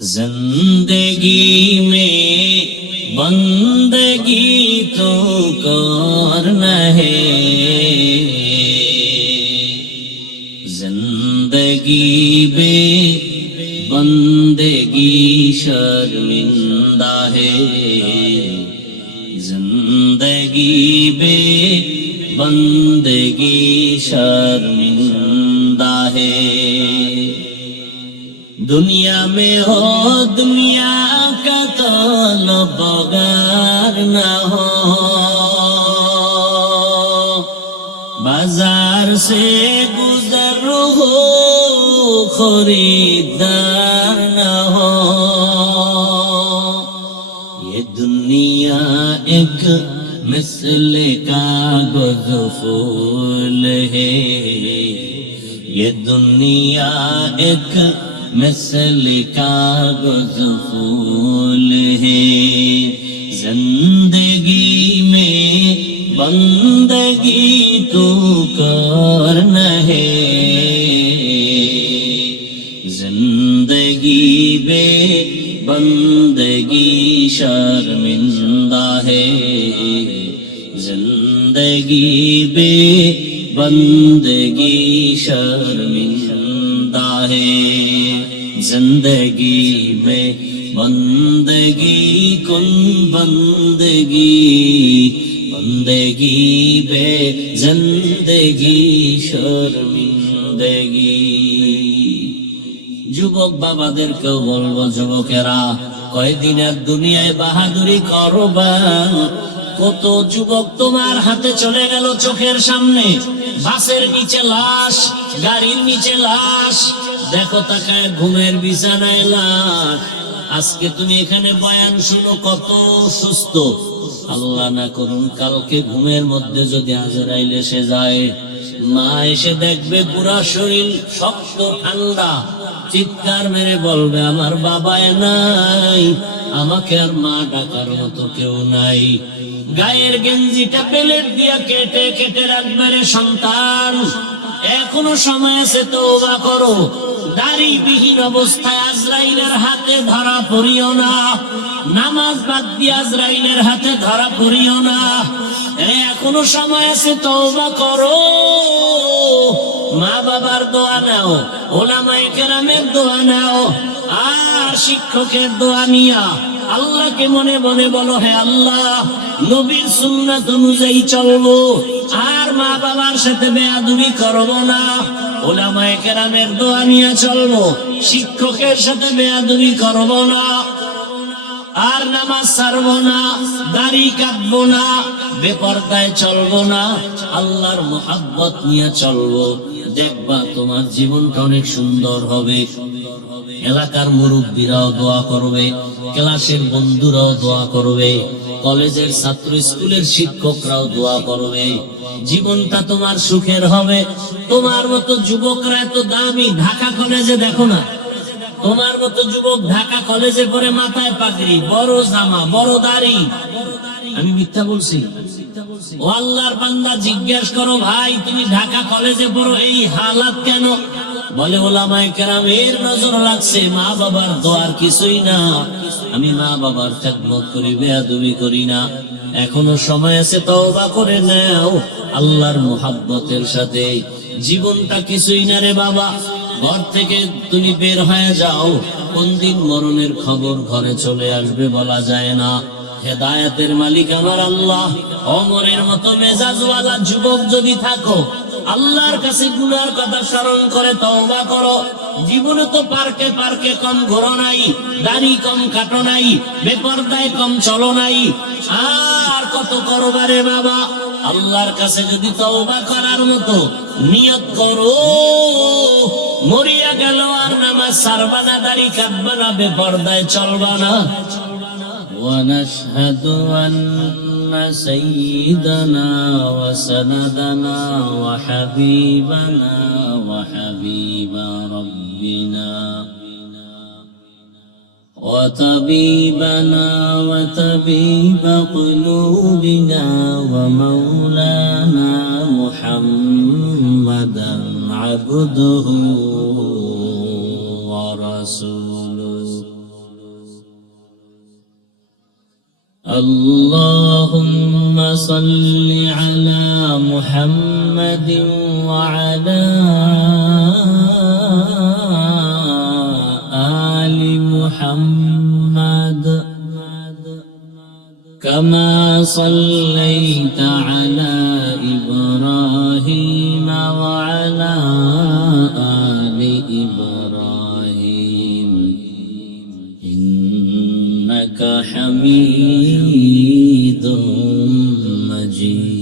जिंदगी में बंदगी तो करना है, जिंदगी में बंदगी शर्मिंदा है, जिंदगी में बंदगी शर्मिंदा है। दुनिया में हो दुनिया का तलबगार न हो, बाजार से गुजर हो खरीदार न हो। ये दुनिया एक मिसल कागज फूल है, ये दुनिया एक मिसल कागज फूल है। जिंदगी में बंदगी तो करना है, जिंदगी में बंदगी शर्मिंदा है, जिंदगी में बंदगी शर्मिंदा है। जिंदगी में बंदगी कुन बंदगी, बंदगी बे जिंदगी शर्मिंदगी। যুবক বাবাদেরকেও বলবো, যুবকেরা কয়দিনের দুনিয়ায় বাহাদুরি করবা। কত যুবক তোমার হাতে চলে গেল চোখের সামনে, বাসের নিচে লাশ, গাড়ির নিচে লাশ, দেখো তাকায় ঘুমের বিছানায় লাশ। আজকে তুমি এখানে বয়ান শুনো কত সুস্থ, আল্লাহ না করুন কালকে ঘুমের মধ্যে যদি আজরাইল এসে যায়, মা এসে দেখবে পুরা শরীর শক্ত ঠান্ডা, চিৎকার মেরে বলবে আমার বাবায় নাই, আমাকে আর মা ডাকার মতো কেউ নাই। গায়ের গেঞ্জিটা প্লেট দিয়া কেটে কেটে রাখবে রে সন্তান, এখনো সময় আছে, তওবা করো। দাড়িবিহীন অবস্থায় আজরাইলের হাতে ধরা পড়িও না, নামাজ বাদ দিয়ে আজরাইলের হাতে ধরা পড়িও না। এখনো সময় আছে, তওবা করো। মা বাবার দোয়া নাও, ওলামায়ে কেরামের দোয়া নাও, আর শিক্ষকের দোয়া নিয়া আল্লাহকে মনে মনে বলো, হে আল্লাহ নবীর সুন্নাত অনুযায়ী চলবো, আর মা বাবার সাথে বেয়াদবি করব না। ওলামায়ে কেরামের দোয়া নিয়ে চলবো, শিক্ষকের সাথে বেয়াদবি করব না, আর নামাজ ছাড়বো না, দাড়ি কাটবো না, বেপরদায় চলবো না, আল্লাহর মুহাব্বত নিয়ে চলবো। দেখবা তোমার জীবনটা অনেক সুন্দর হবে। এলাকার মুরব্বীরাও দোয়া করবে, ক্লাসের বন্ধুরাও দোয়া করবে, কলেজের ছাত্র স্কুলের শিক্ষকরাও দোয়া করবে। জীবনটা তোমার সুখের হবে। তোমার মতো যুবকরা এত দামি, ঢাকা কলেজে দেখো না, তোমার মতো যুবক ঢাকা কলেজে পড়ে, মাথায় পাগড়ি, বড় জামা, বড় দাড়ি। আমি মিথ্যা বলছি? ও আল্লাহর বান্দা, জিজ্ঞেস করো ভাই তুমি ঢাকা কলেজে পড়ো, এই হালাত কেন? বলে ওলামায়ে কেরামের নজর লাগছে, মা বাবার দোয়ার কিছুই না, আমি মা বাবার খেদমত করি, বেয়াদবি করি না। এখনো সময় আছে, তওবা করে নাও আল্লাহর মুহাব্বতের সাথে। জীবনটা কিছুই না রে বাবা, ঘর থেকে তুমি বের হয়ে যাও, কোন দিন মরণের খবর ঘরে চলে আসবে বলা যায় না। হেদায়েতের মালিক আমার আল্লাহ। ওমরের মতো মেজাজওয়ালা যুবক যদি থাকো, আল্লাহর কাছে গুনার কথা স্মরণ করে তওবা করো। জীবনে তো পার্কে পার্কে কম ঘোরো নাই, দাড়ি কম কাটো নাই, বেপরদায় কম চলো নাই, আর কত করবারে বাবা। আল্লাহর কাছে যদি তওবা করার মতো নিয়ত করো, মরিয়া গেল আর নামাজ ছাড়বা না, দাড়ি কাটবা না, বেপরদায় চলবা না। ونشهد أن سيدنا وسندنا وحبيبنا وحبيب ربنا وطبيبنا وطبيب قلوبنا ومولانا محمدا عبده ورسوله اللهم صل على محمد وعلى آل محمد كما صليت على إبراهيم وعلى آل إبراهيم إنك حميد مجيد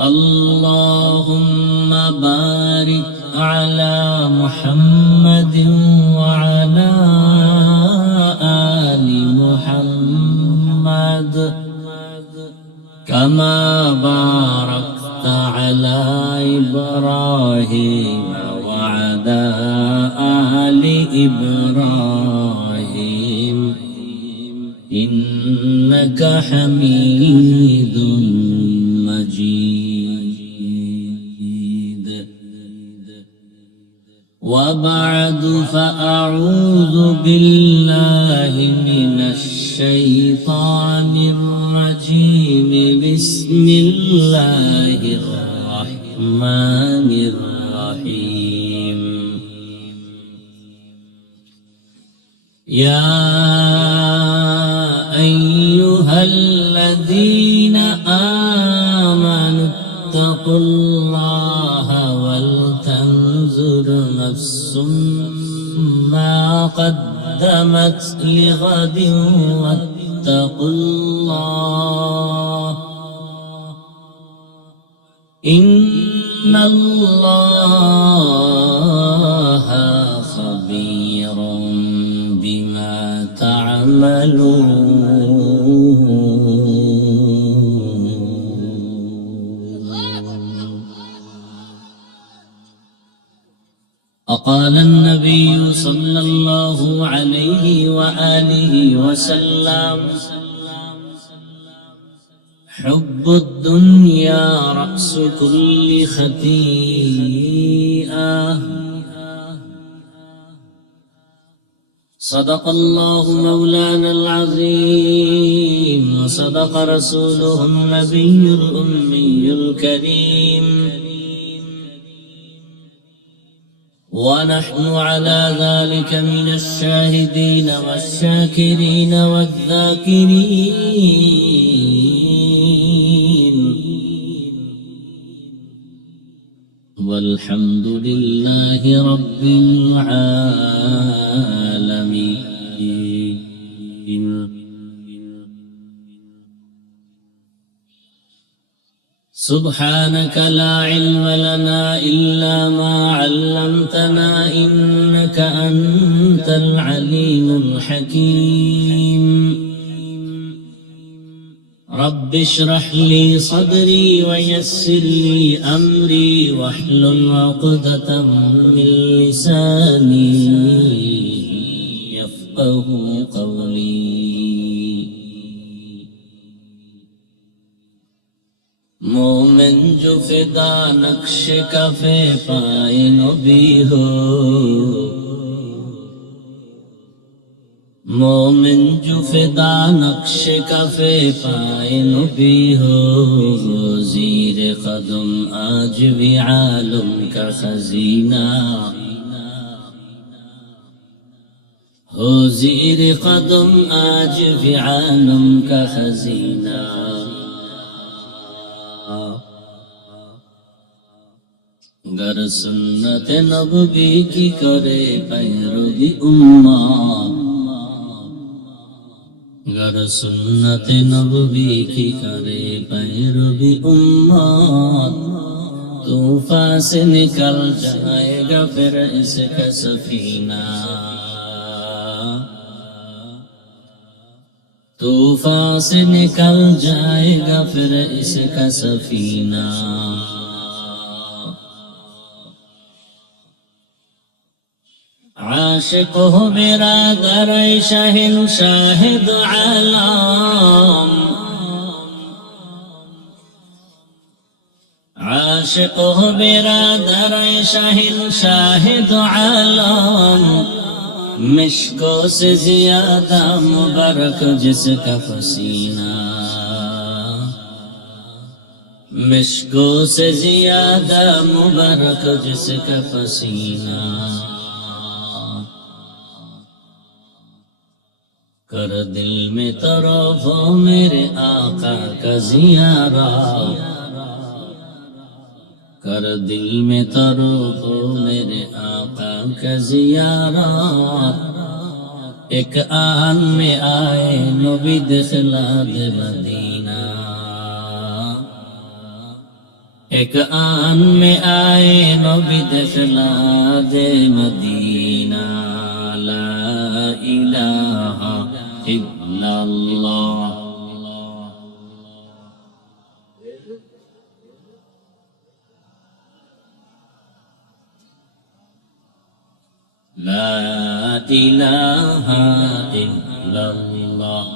اللهم بارك على محمد وعلى آل محمد كما باركت على إبراهيم وعلى آل إبراهيم إنك حميد مجيد وبعد فأعوذ بالله من الشيطان الرجيم بسم الله الرحمن الرحيم يا أيها الذين آمنوا اتقوا الله ولتنظر نفس ما قدمت لغد واتقوا الله إن الله خبير بما تعملون وقال النبي صلى الله عليه وآله وسلم حب الدنيا رأس كل خطيئة صدق الله مولانا العظيم وصدق رسوله النبي الأمي الكريم ونحن على ذلك من الشاهدين والشاكرين والذاكرين والحمد لله رب العالمين سبحانك لا علم لنا إلا ما علمتنا إنك أنت العليم الحكيم رب اشرح لي صدري ويسر لي أمري واحلل عقدة من لساني يفقه قولي مومن جو فدا نقش کفے پائے نبی ہو مومن جو فدا نقش کفے پائے نبی ہو زیر قدم آج بھی عالم کا خزینہ ہو زیر قدم آج بھی عالم کا خزینہ گر سنت نبوی کی کرے پیروی امت گر سنت نبوی کی کرے پیروی امت طوفان سے نکل جائے گا پھر اس کا سفینہ طوفان سے نکل جائے گا پھر اس کا سفینہ عاشق ہو میرا در شہنشاہ دو عالم عاشق ہو میرا در شہنشاہ دو عالم मिश्कों से ज्यादा मुबारक जिसका पसीना, मिश्कों से ज्यादा मुबारक जिसका पसीना, कर दिल में तरफ मेरे आका का जियारा, कर दिल में तरफ मेरे आका का जियारा, एक आन में आए नबी दिखला दे मदीना, एक आन में आए नबी दिखला दे मदीना, ला इलाहा इल्लल्लाह। ला इलाहा इल्लल्लाह,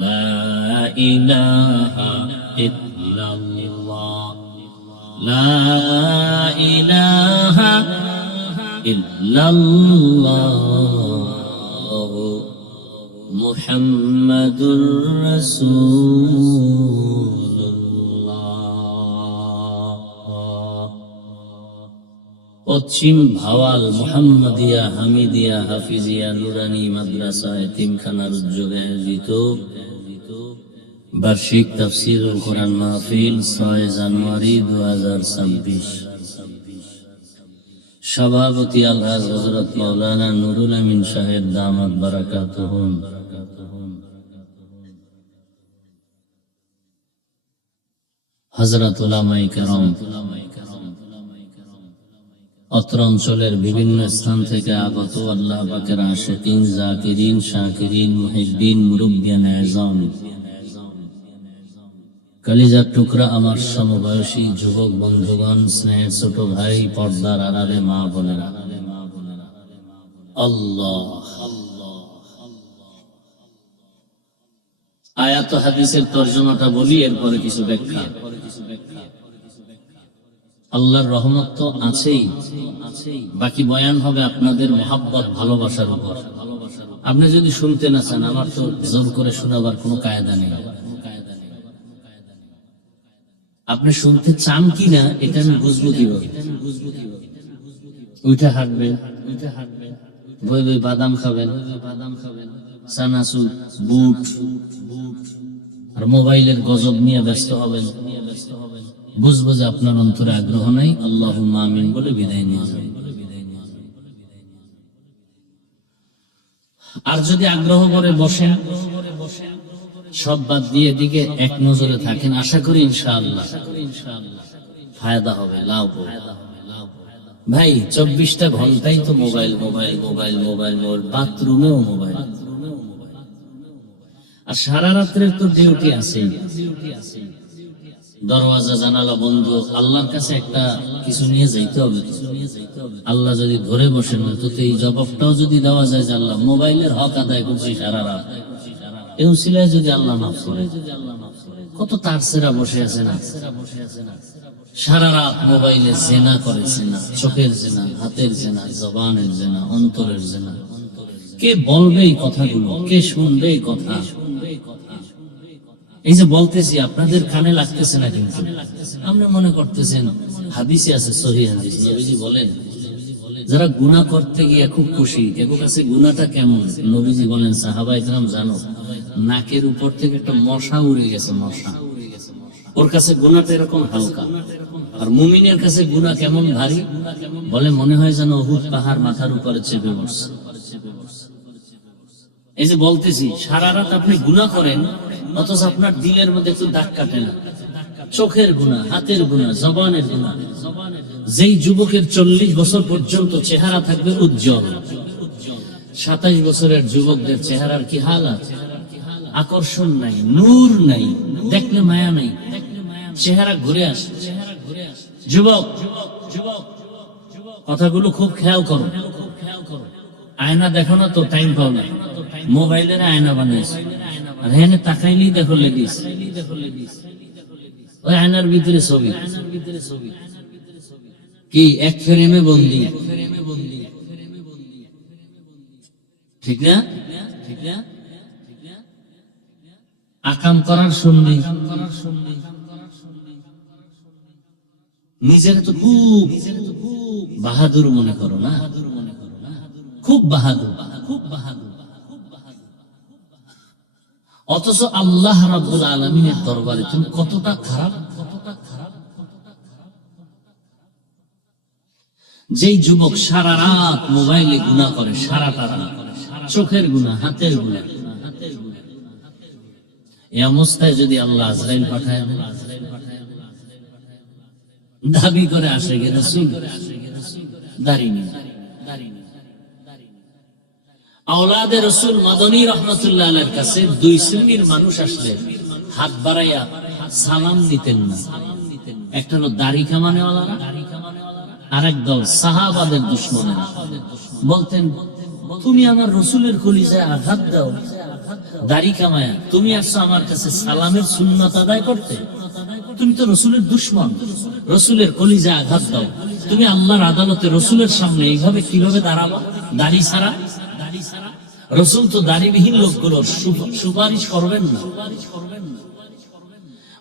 ला इलाहा इल्लल्लाह, ला इलाहा इल्लल्लाह, मुहम्मदुर रसूलुल्लाह। পশ্চিম ভাওয়াল মুহাম্মাদিয়া হামিদিয়া হাফিজিয়া নুরানি মাদ্রাসা এতিমখানার উদ্যোগে আয়োজিত বার্ষিক তাফসীরুল কোরআন মাহফিল 6 জানুয়ারি 2026। সভাপতি আলহাজ হযরত মাওলানা নুরুল আমিন সাহেব দামাত বারাকাতুহুম। হযরত উলামায়ে কেরাম, অত্র অঞ্চলের বিভিন্ন স্থান থেকে আগত আল্লাহ পাকের আশিকিন, জাকিরিন, শাকিরিন, মুহিব্বিন, মুরব্বিয়ান আযম, কলিজার টুকরা আমার সমবয়সী যুবক বন্ধুগণ, স্নেহের ছোট ভাই, পর্দার আড়ালে মা বোনেরা, আল্লাহ আয়াত ও হাদিসের তর্জমাটা বলি, এরপরে কিছু ব্যাখ্যা। আল্লাহর রহমত তো আছেই, বাকি বয়ান হবে আপনাদের মহাব্বত, ভালোবাসার উপর। আপনি যদি শুনতে না চান, আমার তো জোর করে শোনাবার কোনো কায়দা নেই। আপনি শুনতে চান কিনা এটা আমি বুঝবো কিভাবে? উঠে হাঁটবেন, বই বই বাদাম খাবেন, চানাচুর, বুট আর মোবাইলের গজব নিয়ে ব্যস্ত হবেন, বুঝবো যে আপনার অন্তরে আগ্রহ নাই। আল্লাহুম্মা আমিন বলে বিদায় নিয়ে যাবেন। আর যদি আগ্রহ করে বসেন, সব বাদ দিয়ে দিকে এক নজরে থাকেন, আশা করি ইনশাআল্লাহ ফায়দা হবে, লাভ হবে। ভাই 24টা ঘন্টাই তো mobile mobile mobile mobile mobile, বাথরুমেও মোবাইল, আর সারা রাত্রের তো ডিউটি আছে। দরওয়াজা জানালা বন্ধ, আল্লাহর কাছে একটা কিছু নিয়ে যাইতে হবে। আল্লাহ যদি ধরে বসেন, তো এই জবাবটাও যদি দেওয়া যায় যে আল্লাহ মোবাইলের হক আদায় করছি সারা রাত, এই উসিলায় যদি আল্লাহ মাফ করে। কত তারছেরা বসে আছে না, সারা রাত মোবাইলে জেনা করেছে না, চোখের জেনা, হাতের জেনা, জবানের জেনা, অন্তরের জেনা। কে বলবে এই কথাগুলো? কে শুনবে এই কথা? এই যে বলতেছি আপনাদের কানে লাগতেছে না, কিন্তু আপনি মনে করতেছেন হাদিসে আছে, সহিহ হাদিস। নবীজি বলেন, যারা গুনাহ করতে গিয়ে খুব খুশি, এর কাছে গুনাহটা কেমন? নবীজি বলেন, সাহাবায়ে কেরাম জানো, নাকের উপর থেকে একটা মশা উড়ে গেছে, মশা। ওর কাছে গুনাহটা এরকম হালকা। আর মুমিনের কাছে গুনাহ কেমন ভারী? বলে মনে হয় যেন উহুদ পাহাড় মাথার উপরে চেপে বসছে। এই যে বলতেছি, সারা রাত আপনি গুনাহ করেন, অথচ আপনার দিলের মধ্যে একটু দাগ কাটে না। চোখের গুনাহ, হাতের গুনাহ, জবানের গুনাহ। যেই যুবকের 40 বছর পর্যন্ত চেহারা থাকবে উজ্জ্বল, 27 বছরের যুবকদের চেহারার কি হালাত? আকর্ষণ নাই, নূর নাই, দেখলে মায়া নাই, চেহারা ঘুরে আসে। যুবক, কথাগুলো খুব খেয়াল করো। আয়না দেখো না তো, টাইম পাও না, মোবাইলের আয়না বানাইছে। আর এখানে তাকাইলেই দেখো লেডিস, ওই আয়নার ভিতরে ছবি, কি এক ফ্রেমে বন্দি। ঠিক না? আকাম করার শুনলি, নিজের তো খুব বাহাদুর মনে করো না, খুব বাহাদুর, খুব বাহাদুর। অথচ আল্লাহ রাব্বুল আলামিনের দরবারে তুমি কতটা খারাপ, কতটা খারাপ। যেই যুবক সারা রাত মোবাইলে গুনাহ করে, সারাটা রাত, চোখের গুনাহ, হাতের গুনাহ, এই অবস্থায় যদি আল্লাহ আজরাইল পাঠায়, দাবি করে আসে গে রাসূল, দাড়ি নেই, আওলাদে রাসূল মাদনী রাহমাতুল্লাহ আলাইহির কাছে দুই শ্রেণীর মানুষ আসলে হাত বাড়াইয়া সালাম দিতেন না। একটা হলো দাড়ি কামানেওয়ালারা, আরেক দল সাহাবাদের দুশমনেরা। বলতেন, তুমি আমার রাসূলের কলিজায় আঘাত দাও দাড়ি কামায়া, তুমি আসছো আমার কাছে সালামের সুন্নাত আদায় করতে? তুমি তো রাসূলের দুশমন, রাসূলের কলিজায় আঘাত দাও। তুমি আল্লাহর আদালতে রাসূলের সামনে এইভাবে কিভাবে দাঁড়াবা দাড়ি ছাড়া? রাসূল তো দাড়িবিহীন লোকগুলোর সুপারিশ করবেন না,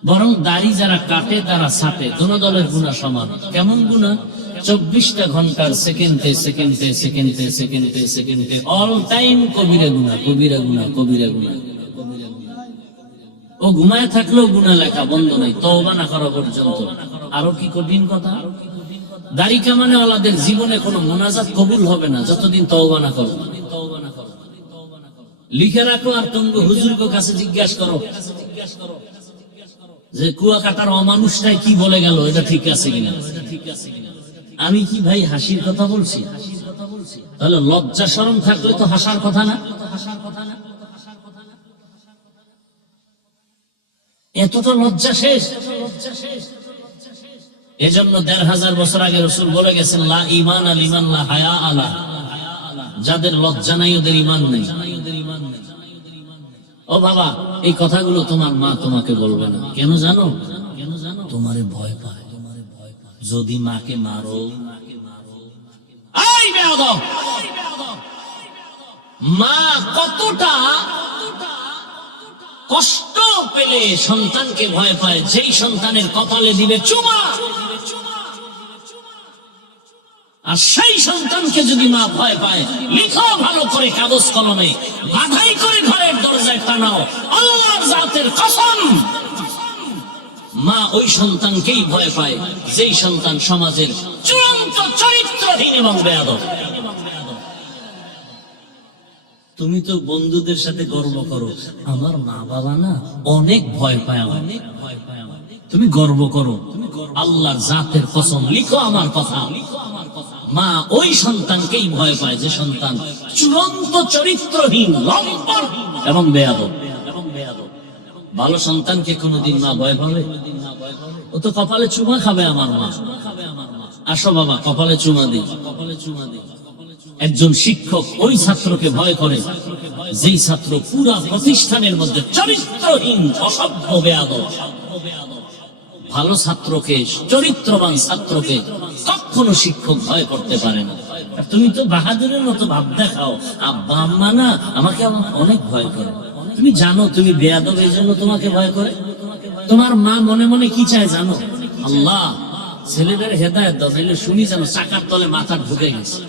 বরং দাড়ি যারা কাটে তারা ছাটে, কোন দলের গুনাহ সমান। কেমন গুনাহ? 24টা ঘন্টার সেকেন্ডে সেকেন্ডে সেকেন্ডে সেকেন্ডে সেকেন্ডে অল টাইম কবিরা গুনাহ, কবিরা গুনাহ, কবিরা গুনাহ। ও ঘুমায় থাকলেও গুনাহ লেখা বন্ধ নাই, তওবা না করা পর্যন্ত। আরো কি কঠিন কথা, দাড়ি কামানেওয়ালাদের জীবনে কোনো মুনাজাত কবুল হবে না যতদিন তওবা না করো। লিখে রাখো আর তুমি হুজুরকে কাছে জিজ্ঞাসা করো যে কুয়াকাটার অমানুষটাই কি বলে গেল, এটা ঠিক আছে কিনা। আমি কি ভাই হাসির কথা বলছি? তাহলে লজ্জা শরম থাকলে তো হাসার কথা না। এতটা লজ্জা শেষ। এজন্য ১৫০০ বছর আগে রাসূল বলে গেছেন, লা ঈমান লিমান লা হায়া আলা, যাদের লজ্জা নাই ওদের ঈমান নেই। ও বাবা, এই কথাগুলো তোমার মা তোমাকে বলবে না। কেন জানো? তোমারে ভয় পায়, যদি মাকে মারো। এই বেয়াদব, মা কতটা কষ্ট পেলে সন্তানকে ভয় পায়, যেই সন্তানের কপালে দিবে চুমা, আর সেই সন্তানকে যদি মা ভয় পায়, লিখো ভালো করে কাগজ কলমে, বাধাই করে ঘরের দরজায় টানাও, আল্লাহর জাতের কসম, মা ওই সন্তানকেই ভয় পায় যেই সন্তান সমাজের চূড়ান্ত চরিত্রহীন এবং বেয়াদব। তুমি তো বন্ধুদের সাথে গর্ব করো, আমার মা বাবা না অনেক ভয় পায়, অনেক ভয় পায়। তুমি গর্ব করো, আল্লাহর জাতের কসম, লিখো আমার কথা, মা ওই সন্তানকেই ভয় পায় যে সন্তান চূড়ান্ত চরিত্রহীন, লম্পট এবং বেয়াদব। ভালো সন্তানকে কোনোদিন মা ভয় পাবে? ও তো কপালে চুমা খাবে আমার মা। আসো বাবা, কপালে চুমা দিই। একজন শিক্ষক ওই ছাত্রকে ভয় করে যেই ছাত্র পুরা প্রতিষ্ঠানের মধ্যে চরিত্রহীন, অসভ্য, বেয়াদব। ভালো ছাত্রকে, চরিত্রবান ছাত্রকে কখনো শিক্ষক ভয় করতে পারে না। তুমি তো বাহাদুরের মতো ভাব দেখাও, আব্বা আম্মা না আমাকে অনেক ভয় করে। তুমি জানো তুমি বেয়াদব, এই জন্য তোমাকে ভয় করে। তোমার মা মনে মনে কি চায় জানো? আল্লাহ ছেলেদের হেদায়েত দাও, তাইলে শুনি যেন চাকার তলে মাথা ঢুকে গেছে।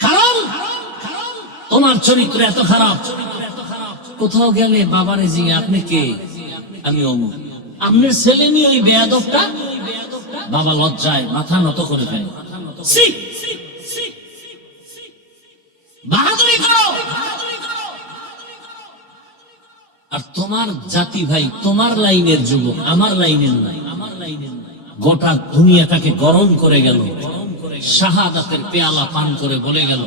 কারণ তোমার চরিত্র এত খারাপ। কোথাও গেলে বাবারে জিজ্ঞে, আপনি কে? আমি অমুক। আপনার ছেলে নিয়ে ওই বেয়াদবটা, বাবা লজ্জায় মাথা নত করে ফেলে। বাহাদুরি করো। আর তোমার জাতি ভাই, তোমার লাইনের যুবক, আমার লাইনের নাই, গোটা দুনিয়াটাকে গরম করে গেল, শাহাদাতের পেয়ালা পান করে বলে গেল,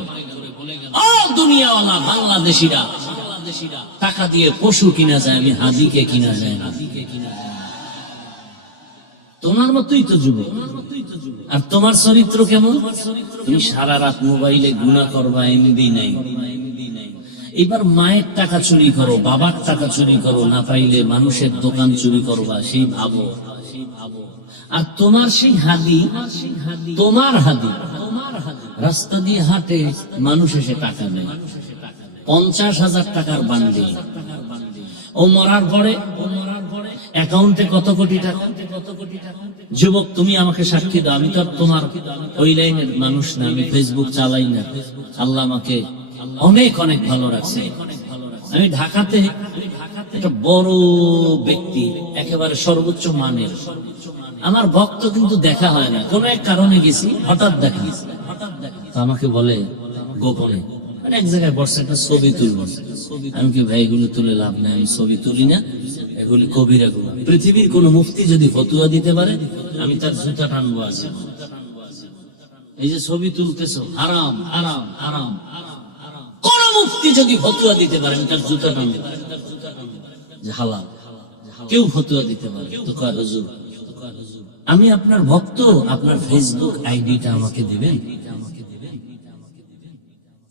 ও দুনিয়াওয়ালা বাংলাদেশিরা, টাকা দিয়ে পশু কিনা যায়, আমি হাদিকে কিনা যায় না। তোমার মতোই তো যুবক। আর তোমার চরিত্র কেমন? তুমি সারা রাত মোবাইলে গুনাহ করবা, এমবি নাই। এবার মায়ের টাকা চুরি করো, বাবার টাকা চুরি করো, না পাইলে মানুষের দোকান চুরি করবা, সেই ভাবো। আর তোমার সেই হাদি, তোমার হাদি, রাস্তা দিয়ে হাঁটে, মানুষ এসে টাকা নেয়, 50,000 টাকার বান্ডিল। ও মরার পরে অ্যাকাউন্টে কত কোটি টাকা। যুবক, তুমি আমাকে সাক্ষী দাও, আমি তো আর তোমার ওই লাইনের মানুষ না, আমি ফেসবুক চালাই না। আল্লাহ আমাকে অনেক অনেক ভালো রাখছে। আমি ঢাকাতে একটা বড় ব্যক্তি, একেবারে সর্বোচ্চ মানের, আমার ভক্ত কিন্তু দেখা হয় না, কোন এক কারণে গেছি, হঠাৎ দেখা। তো আমাকে বলে গোপনে, এক জায়গায় বসে একটা ছবি তুলব। আমি কি ভাই, এগুলো তুলে লাভ নাই, আমি ছবি তুলি না, এগুলি কবিরা গুলো। পৃথিবীর কোন মুফতি যদি ফতুয়া দিতে পারে, আমি তার জুতা টানবো। আছে এই যে ছবি তুলতেছো, হারাম হারাম হারাম। কোন মুফতি যদি ফতুয়া দিতে পারে, আমি তার জুতা টানবো যে হালাল। কেউ ফতুয়া দিতে পারে তো কয় হুজুর আমি আপনার ভক্ত, আপনার ফেসবুক আইডিটা আমাকে দিবেন।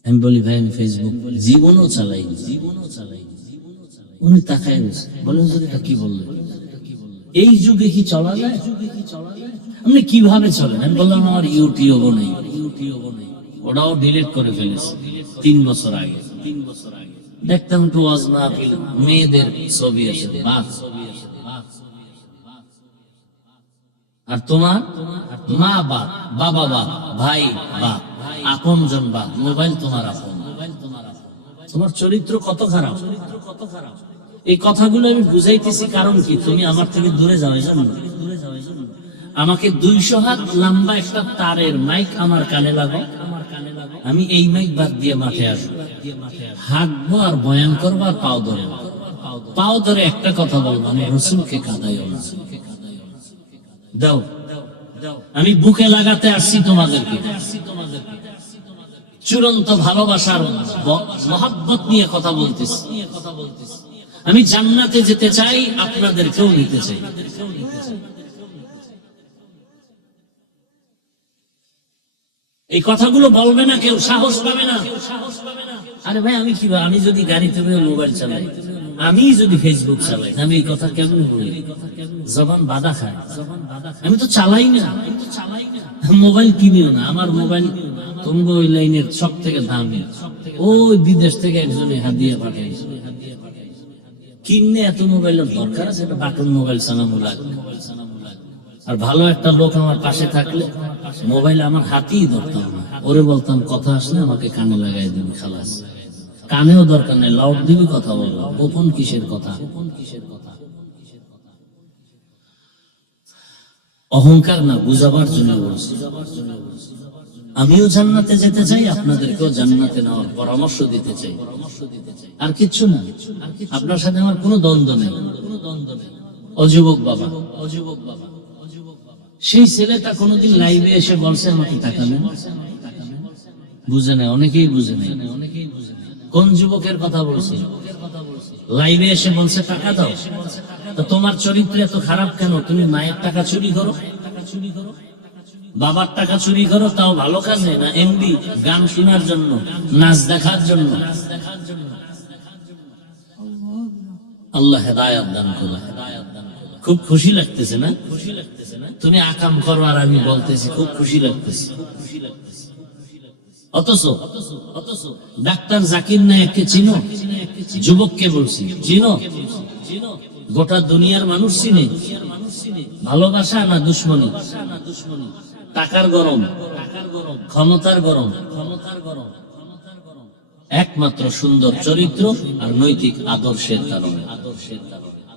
আমি বলি ভাই, আমি ফেসবুক জীবনও চালাই। উনি তাকায় বলেন, এটা কি বললেন? এই যুগে কি চলা যায়? আপনি কিভাবে চলেন? আমি বললাম আমার ইউটিউবও নেই, ওটাও ডিলিট করে ফেলেছে 3 বছর আগে। দেখতাম একটু ওয়াজ মাহফিল, মেয়েদের ছবি আছে, আর তোমার মা বাপ, বাবা বাপ, ভাই বাপ, আপন জন বাপ, মোবাইল তোমার আপন। তোমার চরিত্র কত খারাপ। এই কথাগুলো আমি বুঝাইতেছি কারণ কি, তুমি আমার থেকে দূরে যাও। আমাকে 200 হাত লম্বা একটা তারের মাইক আমার কানে লাগো, আমি এই মাইক বাদ দিয়ে মাঠে আসবো, হাঁটবো আর বয়ান করবো আর পাও ধরে একটা কথা বলবো, আমি রসুলকে কাঁদাইও না। দাও, আমি বুকে লাগাতে আসছি তোমাদেরকে, চূড়ান্ত ভালোবাসার মহব্বত নিয়ে কথা বলতেছি। আমি জান্নাতে যেতে চাই, আপনাদেরকেও নিতে চাই। এই কথাগুলো বলবে না কেউ, সাহস পাবে না। আরে ভাই, আমি কি, আমি যদি গাড়িতে মোবাইল চালাই, আমি যদি ফেসবুক চালাই, আমি এই কথা কেমন বলি? জবান বাধা খায়। আমি তো চালাই না, মোবাইল কিনিও না। আমার মোবাইল তোমার ওই লাইনের সব থেকে দামি, ওই বিদেশ থেকে একজনে হাদিয়া পাঠাইছে। কিনে এত মোবাইলের দরকার আছে? একটা বাটন মোবাইল চালানো লাগবে। আর ভালো একটা লোক আমার পাশে থাকলে মোবাইল আমার হাতেই ধরতাম না, ওরে বলতাম কথা আসলে আমাকে কানে লাগাই দিবি, খালাস। কানেও দরকার নেই, লাউড দিবি, কথা বলবো। গোপন কিসের কথা? অহংকার না, বুঝাবার জন্য বলছি। আমিও জান্নাতে যেতে চাই, আপনাদেরকেও জান্নাতে নেওয়ার পরামর্শ দিতে চাই, আর কিচ্ছু না। আপনার সাথে আমার কোনো দ্বন্দ্ব নেই। অযুবক বাবা, সেই ছেলেটা কোনোদিন লাইভে এসে বলছে আমাকে টাকা নেই? বুঝে নেয়, অনেকেই বুঝে নেয়। কোন যুবকের কথা বলছি? লাইভে এসে বলছে টাকা দাও। তো তোমার চরিত্র এত খারাপ কেন? তুমি মায়ের টাকা চুরি করো, বাবার টাকা চুরি করো, তাও ভালো কাজে না, এমবি গান শোনার জন্য, নাচ দেখার জন্য। আল্লাহ হেদায়েত দান করো। খুব খুশি লাগতেছে না? তুমি আকাম করো আর আমি বলতেছি, খুব খুশি লাগতেছে। অথচ ডাক্তার জাকির নায়েককে চিনো? যুবককে বলছি, চিনো? গোটা দুনিয়ার মানুষ চিনে। ভালোবাসা না দুশ্মনী? টাকার গরম, ক্ষমতার গরম, একমাত্র সুন্দর চরিত্র আর নৈতিক আদর্শের কারণে।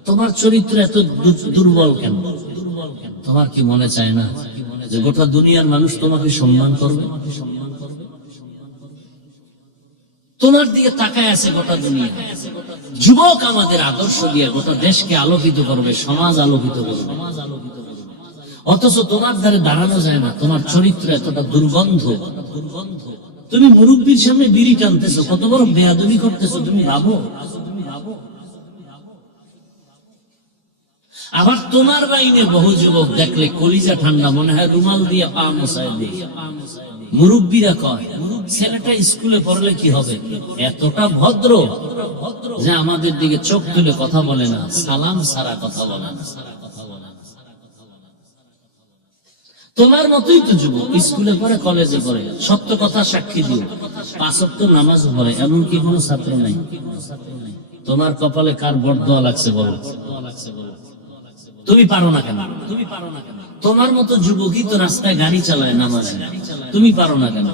তোমার চরিত্র এত দুর্বল কেন? তোমার কি মনে চায় না যে গোটা দুনিয়ার মানুষ তোমাকে সম্মান করবে? তোমার দিকে তাকায় আছে গোটা দুনিয়া। যুবক আমাদের আদর্শ দিয়ে গোটা দেশকে আলোকিত করবে, সমাজ আলোকিত করবে। অথচ তোমার দ্বারা দাঁড়ানো যায় না, তোমার চরিত্র এতটা দুর্গন্ধ। তুমি মুরব্বীর সামনে বিড়ি টানতেছো, কত বড় বেয়াদবি করতেছো তুমি ভাবো। আবার তোমার লাইনে বহু যুবক দেখলে কলিজা ঠান্ডা, মনে হয় রুমাল দিয়ে পা মোছায় দিয়ে। মুরব্বীরা কয় ছেলেটা স্কুলে পড়লে কি হবে? এতটা ভদ্র যে আমাদের দিকে চোখ তুলে কথা বলে না, সালাম ছাড়া কথা বলে না। তোমার মতোই তো যুবক, স্কুলে পড়ে, কলেজে পড়ে, সত্য কথা সাক্ষী দিও, 5 ওয়াক্ত নামাজ পড়ে, এমন কি কোনো ছাত্র নাই? তোমার কপালে কার বরদোয়া লাগছে বলো? তুমি পারো না কেন? তোমার মতো যুবকই তো রাস্তায় গাড়ি চালায় নামাজে, তুমি পারো না কেন?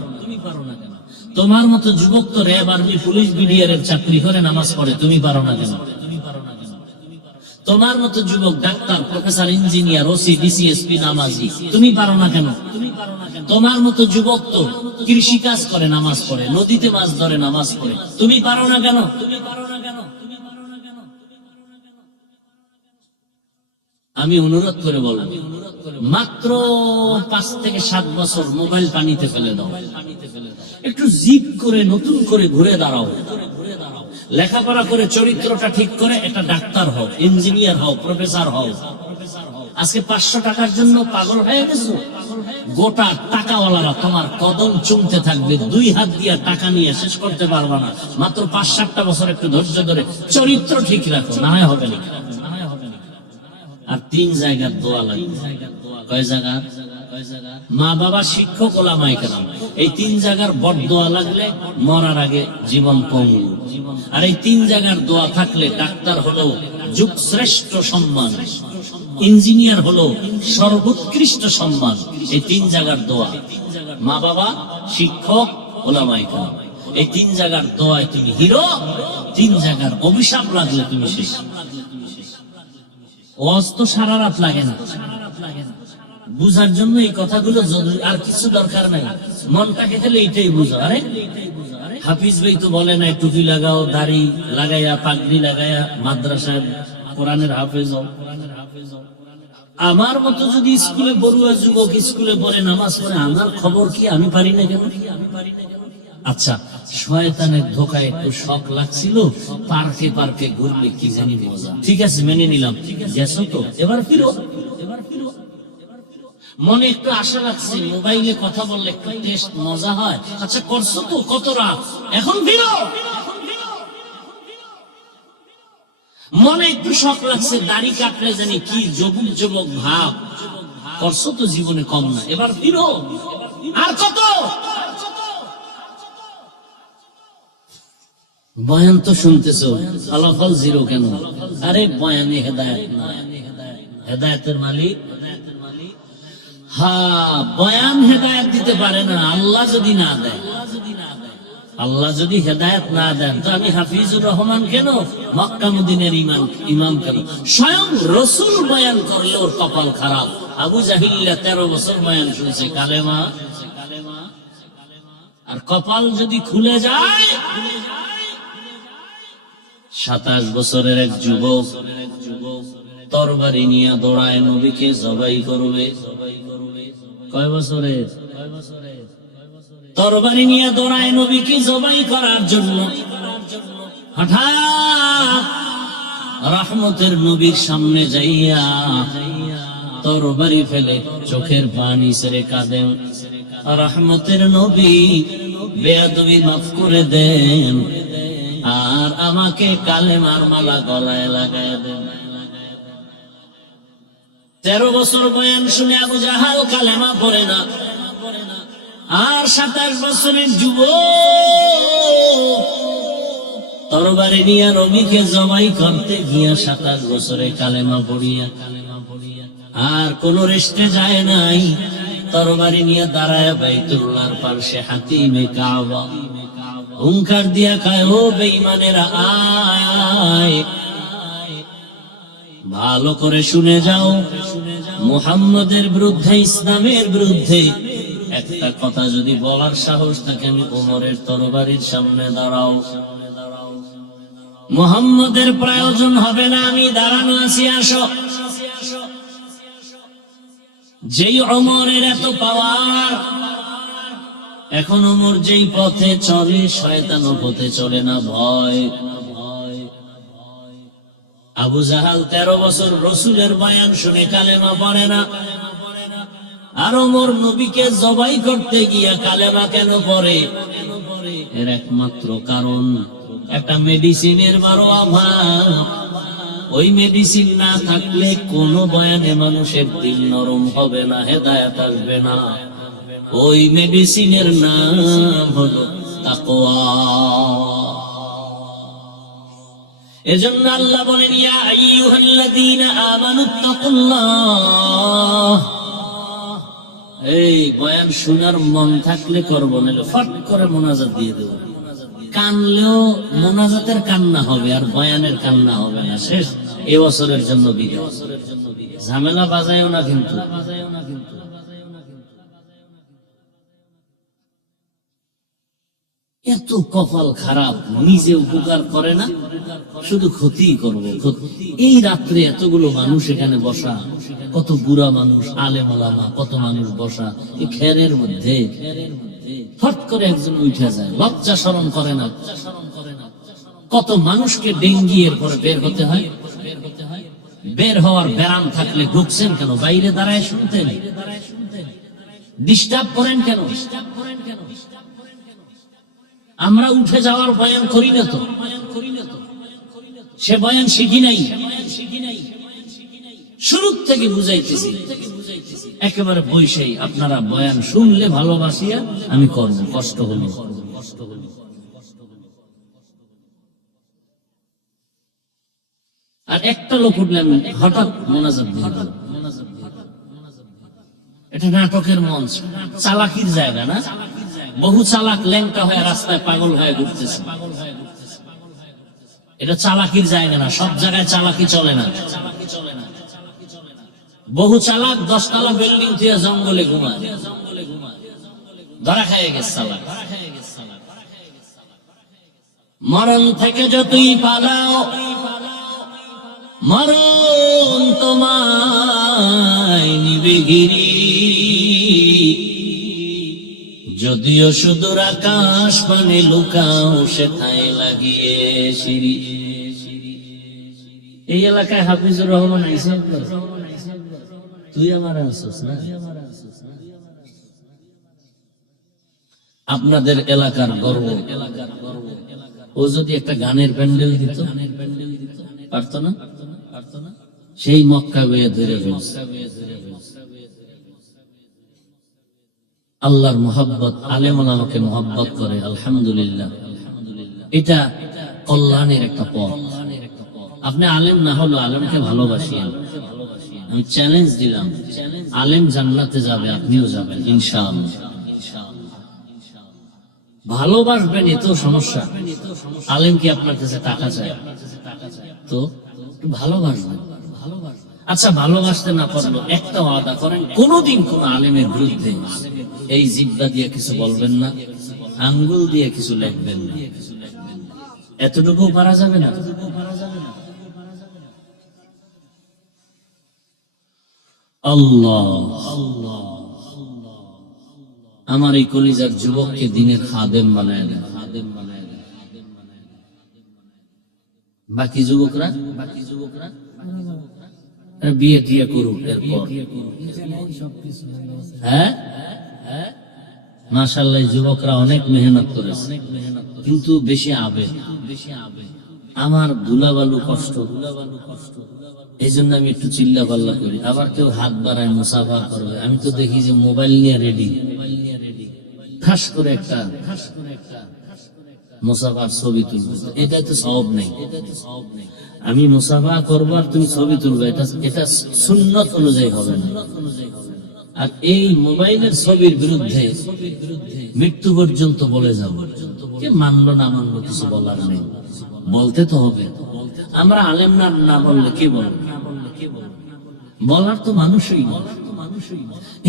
তোমার মতো যুবক তো র্যাব, আর্মি, পুলিশ, বিডিআর এর চাকরি করে নামাজ পড়ে, তুমি পারো না কেন? তোমার মতো যুবক doctor, professor, engineer, OC, DC, SP নামাজি, তুমি পারো না কেন? তোমার মতো যুবক তো কৃষি কাজ করে নামাজ পড়ে, নদীতে মাছ ধরে নামাজ পড়ে, তুমি পারো না কেন? আমি অনুরোধ করে বলবো, মাত্র 5 থেকে 7 বছর মোবাইল পানিতে ফেলে দাও, একটু জিদ করে নতুন করে ঘুরে দাঁড়াও, লেখাপড়া করে চরিত্রটা ঠিক করে একটা ডাক্তার হও, ইঞ্জিনিয়ার হও, প্রফেসর হও। আজকে 500 টাকার জন্য পাগল হয়ে গেছো। গোটা টাকাওয়ালারা তোমার কদম চুমতে থাকবে, 2 হাত দিয়ে টাকা নিয়ে শেষ করতে পারবা না। মাত্র 5-7টা বছর একটু ধৈর্য ধরে চরিত্র ঠিক রাখো, না হয় হবে না। আর 3 জায়গার দোয়া লাগে। কয় জায়গা? মা বাবা, শিক্ষক, ওলামায়ে কেরাম, এই 3 জায়গার বড় দোয়া লাগলে মরার আগে জীবন পঙ্গু। আর এই 3 জায়গার দোয়া থাকলে ডাক্তার হলো যুগ শ্রেষ্ঠ সম্মান, ইঞ্জিনিয়ার হলো সর্বোৎকৃষ্ট সম্মান। এই 3 জায়গার দোয়া, মা বাবা, শিক্ষক, ওলামায়ে কেরাম, এই 3 জায়গার দোয়ায় তুমি হিরো। 3 জায়গার অভিশাপ লাগলে তুমি শেষ। ওয়াজ তো সারা রাত লাগে না, বুঝার জন্য এই কথাগুলো জরুরি, আর কিছু দরকার নাই। মনটাকে খেলে এইটাই বুঝো। আরে হাফিজ ভাই তো বলে না টুপি লাগাও, দাড়ি লাগাইয়া, পাগড়ি লাগাইয়া মাদ্রাসায় কোরআনের হাফেজ হও। আমার মতো যদি স্কুলে পড়ুয়া যুবক স্কুলে পড়ে নামাজ পড়ে, আমার খবর কি? আমি পারি না কেন? আচ্ছা, শয়তানের ধোকায় একটু শখ লাগছিল, পার্কে পার্কে ঘুরলে কি জানি মজা। ঠিক আছে, মেনে নিলাম, গেছো তো, এবার ফিরো। মনে একটু আশা লাগছে, মোবাইলে কথা বললে একটু টেস্ট মজা হয়। আচ্ছা, করছো তো, কত রাত, এখন ফিরো। মনে একটু শখ লাগছে, দাড়ি কাটলে জানি কি যুবক যুবক ভাব, করছো তো জীবনে কম না, এবার ফিরো। আর কত? বয়ান তো শুনতেছো, ফলাফল 0 কেন? আরে বয়ানে হেদায়েত না, হেদায়েতের মালিক। হ্যাঁ, বয়ান হেদায়েত দিতে পারে না, আল্লাহ যদি না দেয়। আল্লাহ যদি হেদায়েত না দেন, তো আমি হাফিজুর রহমান কেন, মক্কা মদিনার ইমাম কেন? স্বয়ং রাসূল বয়ান করলে ওর কপাল খারাপ। আবু জাহিল্লা 13 বছর বয়ান শুনছে কালেমা, আর কপাল যদি খুলে যায়। 27 বছরের এক যুবক তরবারি নিয়ে দৌড়ায় নবীকে জবাই করবে। কয় বছরের? তরবারি নিয়ে দৌড়ায় নবীকে জবাই করার জন্য। হঠাৎ রহমতের নবীর সামনে যাইয়া তরবারি ফেলে চোখের পানি ছেড়ে কাঁদেন, রহমতের নবী বেয়াদবি মাফ করে দেন, আর আমাকে কালেমার মালা গলায় লাগায় দেন। 13 বছর বয়ান শুনে আবু জাহাল কালেমা পড়ে না। আর 27 বছরের যুবক তরবারি নিয়ে নবীকে জবাই করতে গিয়া 27 বছরে কালেমা পড়িয়া, আর কোন রেস্টে যায় নাই। তরবারি নিয়ে দাঁড়ায় বাইতুল্লাহর পাশে হাতিমে কাবা, হুঙ্কার দিয়া কয়, ও বেঈমানেরা আয়, ভালো করে শুনে যাও, মুহাম্মদের বিরুদ্ধে, ইসলামের বিরুদ্ধে একটা কথা যদি বলার সাহস থাকে, আমি ওমরের তরবারির সামনে দাঁড়াও। মুহাম্মদের প্রয়োজন হবে না, আমি দাঁড়ানো আছি, আসো। যেই ওমরের এত পাওয়ার, এখন ওমর যেই পথে চলে, শয়তান পথে চলে না, ভয়। আবু জাহাল 13 বছর রাসূলের বয়ান শুনে কালেমা পড়ে না, আর ওমর নবীকে জবাই করতে গিয়া কালেমা কেন পড়ে? এর একমাত্র কারণ, একটা মেডিসিনের বড় অভাব। ওই মেডিসিন না থাকলে কোনো বয়ানে মানুষের দিল নরম হবে না, হেদায়েত আসবে না। ওই মেডিসিনের নাম হলো তাকওয়া। এজন্য আল্লাহ বলেন, ইয়া আইয়ুহাল্লাযীনা আমানুত্তাকুল্লাহ। এই বয়ান শোনার মন থাকলে করবো, নাহলে ফট করে মোনাজাত দিয়ে দেবো। কানলেও মোনাজাতের কান্না হবে, আর বয়ানের কান্না হবে না। শেষ, এ বছরের জন্য বিদায়। ঝামেলা বাজায়ও না কিন্তু। এত কপাল খারাপ, নিজে উপকার করে না, শুধু ক্ষতি করবো। এই রাত্রে এতগুলো মানুষ এখানে বসা, কত বুড়া মানুষ, আলেম ওলামা, কত মানুষ বসা এই খেরের মধ্যে, ফট করে একজন উঠে যায়, লজ্জা শরম করে না। কত মানুষকে ডেঙ্গি এরপরে বের হতে হয়। বের হওয়ার ব্যারাম থাকলে ঢুকছেন কেন? বাইরে দাঁড়ায় শুনতেন, ডিস্টার্ব করেন কেন? আমরা উঠে যাওয়ার বয়ান করি না তো, সে বয়ান শিখি নাই। শুরু থেকে বুঝাইতেছি, একেবারে বৈশাই আপনারা বয়ান শুনলে ভালোবাসিয়া আমি করব, কষ্ট হলো। আর একটা লোক উঠলে আমি হঠাৎ মোনাজাত দিয়ে দেব। এটা নাটকের মঞ্চ, চালাকির জায়গা না। বহু চালাক ল্যাংটা হয়ে রাস্তায় পাগল হয়ে ঘুরতেছে। এটা চালাকির জায়গা না, সব জায়গায় চালাকি চলে না। বহু চালাক 10 তলা বিল্ডিং দিয়ে জঙ্গলে ঘুমায়, ধরা খেয়ে গেছে চালাক। মরণ থেকে যতই পালাও, মরণ তোমায় নিবে ঘিরি। যদিও সুদূর আকাশ পানে লুকাও, সেথায় লাগিয়ে সিঁড়ি। এই এলাকায় হাফিজুর রহমান আইসে, তুই আমার আসছিস না? আপনাদের এলাকার গর্ব। ও যদি একটা গানের প্যান্ডেল দিত, পারতো না? সেই মক্কা গিয়ে ধরে ফেলছে। আল্লাহর মোহাব্বত, আলেম ওলামাকে মোহাব্বত করে, আলহামদুলিল্লাহ। এটা কল্যাণের একটা পথ। আপনি আলেম না হলো আলেমকে ভালোবাসিয়েন। আমি চ্যালেঞ্জ দিলাম, আলেম জান্নাতে যাবে, আপনিও যাবেন ইনশাআল্লাহ। ভালোবাসবেন, এত সমস্যা। আলেম কি আপনার কাছে টাকা চায়? তো ভালোবাসবেন। আচ্ছা, ভালোবাসতে না পারলো একটা ওয়াদা করেন, কোনদিন কোন আলেমের বিরুদ্ধে এই জিহ্বা দিয়ে কিছু বলবেন না, আঙ্গুল দিয়ে কিছু লিখবেন না। এতটুকু পারা যাবে না? আল্লাহ আমার এই কলিজার যুবককে দিনের খাদেম বানায় দেন। বাকি যুবকরা বিয়ে টিয়ে করুক এরপর। হ্যাঁ, মাশাআল্লাহ, যুবকরা অনেক মেহনত করেছে, কিন্তু বেশি আবেগ। আমার ধুলাবালু কষ্ট, এই জন্য আমি একটু চিল্লা পাল্লা করি। আবার কেউ হাত বাড়ায় মুসাফা করবে, আমি তো দেখি যে মোবাইল নিয়ে রেডি, ঠাস করে একটা মুসাফার ছবি তুলবে। এটা তো সওয়াব নেই। আমি মুসাফা করবো আর তুমি ছবি তুলবে, এটা সুন্নত অনুযায়ী হবে না। আর এই মোবাইলের ছবির বিরুদ্ধে মৃত্যু পর্যন্ত বলে যাবো, কে মানলো না মানলো কিছু বলার নেই, বলতে তো হবে। আমরা আলেম না বললে কে বলবে? বলার তো মানুষই।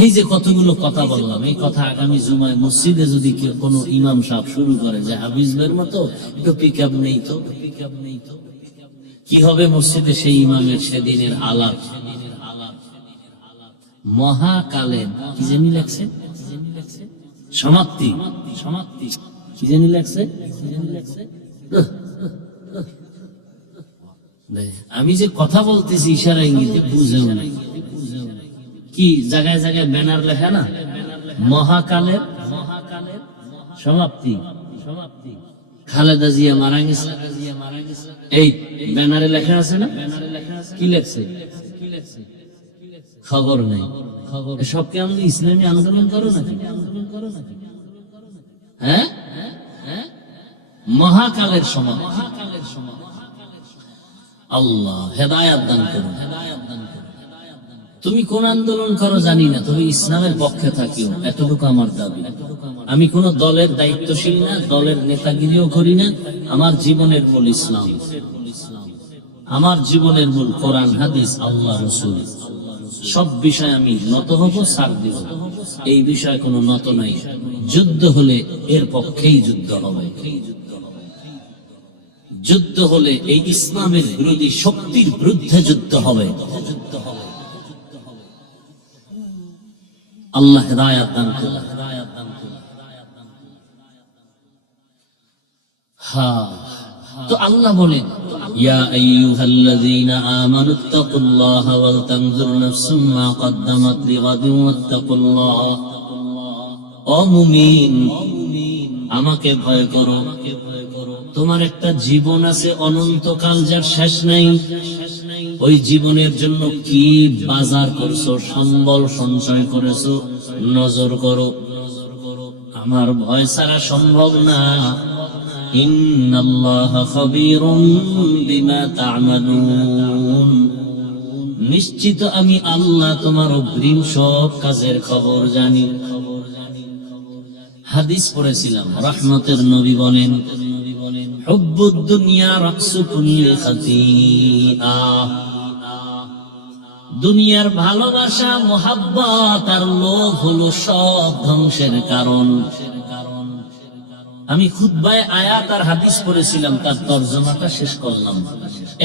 এই যে কতগুলো কথা বললাম, এই কথা আগামী জুমায় মসজিদে যদি কোনো ইমাম সাহেব শুরু করে যে হাফিজের মতো একটু পিকআপ নেই তো কি হবে মসজিদে? সেই ইমামের সেদিনের আলাপ মহাকালের কি জানি লাগছে, সমাপ্তি কি জানি লাগছে। আমি যে কথা বলতেছি ইশারা ইঙ্গিতে বুঝেও নাই। কি জায়গায় জায়গায় ব্যানার লেখা না, মহাকালের সমাপ্তি। খালেদা জিয়া মারা গেছে, এই ব্যানারে লেখা আছে না? কি লেখছে? খবর নেই। সব কি আমাদের ইসলামী আন্দোলন করো নাকি? হ্যাঁ, মহাকালের সময় আল্লাহ হেদায়াত দান করুন। তুমি কোন আন্দোলন করো জানি না, তুমি ইসলামের পক্ষে থাকিও, এতটুকু আমার দাবি। আমি কোন দলের দায়িত্বশীল না, দলের নেতাগিরিও করি না। আমার জীবনের মূল ইসলাম, আমার জীবনের মূল কোরআন হাদিস, আল্লাহ রাসূল। সব বিষয় আমি নত হব, ছাড় দিব। এই বিষয়ে কোনো নত নাই। যুদ্ধ হলে এর পক্ষেই যুদ্ধ হবে, যুদ্ধ হলে এই ইসলামের বিরোধী শক্তির বিরুদ্ধে যুদ্ধ হবে। আল্লাহ হেদায়াত দান করুন। হ্যাঁ, তো আল্লাহ বলেন, ইয়া আইয়ুহাল্লাযীনা আমানুত্তাকুল্লাহা ওয়াল তানজুর নাফসুম মা কদ্দামাত লিগাদিন ওয়াত্তাকুল্লাহ। ও মুমিন, আমাকে ভয় করো। তোমার একটা জীবন আছে অনন্তকাল, যার শেষ নাই। ওই জীবনের জন্য কি বাজার করছো, সম্বল সঞ্চয় করেছো, নজর করো। আমার ভয় ছাড়া সম্ভব না। ইন্নাল্লাহা খাবীরুম বিমা তা'মালুন। নিশ্চিত আমি আল্লাহ তোমার অগ্রিম সব কাজের খবর জানি। হাদিস পড়েছিলাম, রহমতের নবী বলেন, হুব্বুদ দুনিয়া রাকসু কুল্লি খাতিআ। দুনিয়ার ভালোবাসা, মোহাব্বত আর লোভ হলো সব ধ্বংসের কারণ। আমি খুতবায় আয়াত আর হাদিস পড়েছিলাম, তার তরজমাটা শেষ করলাম।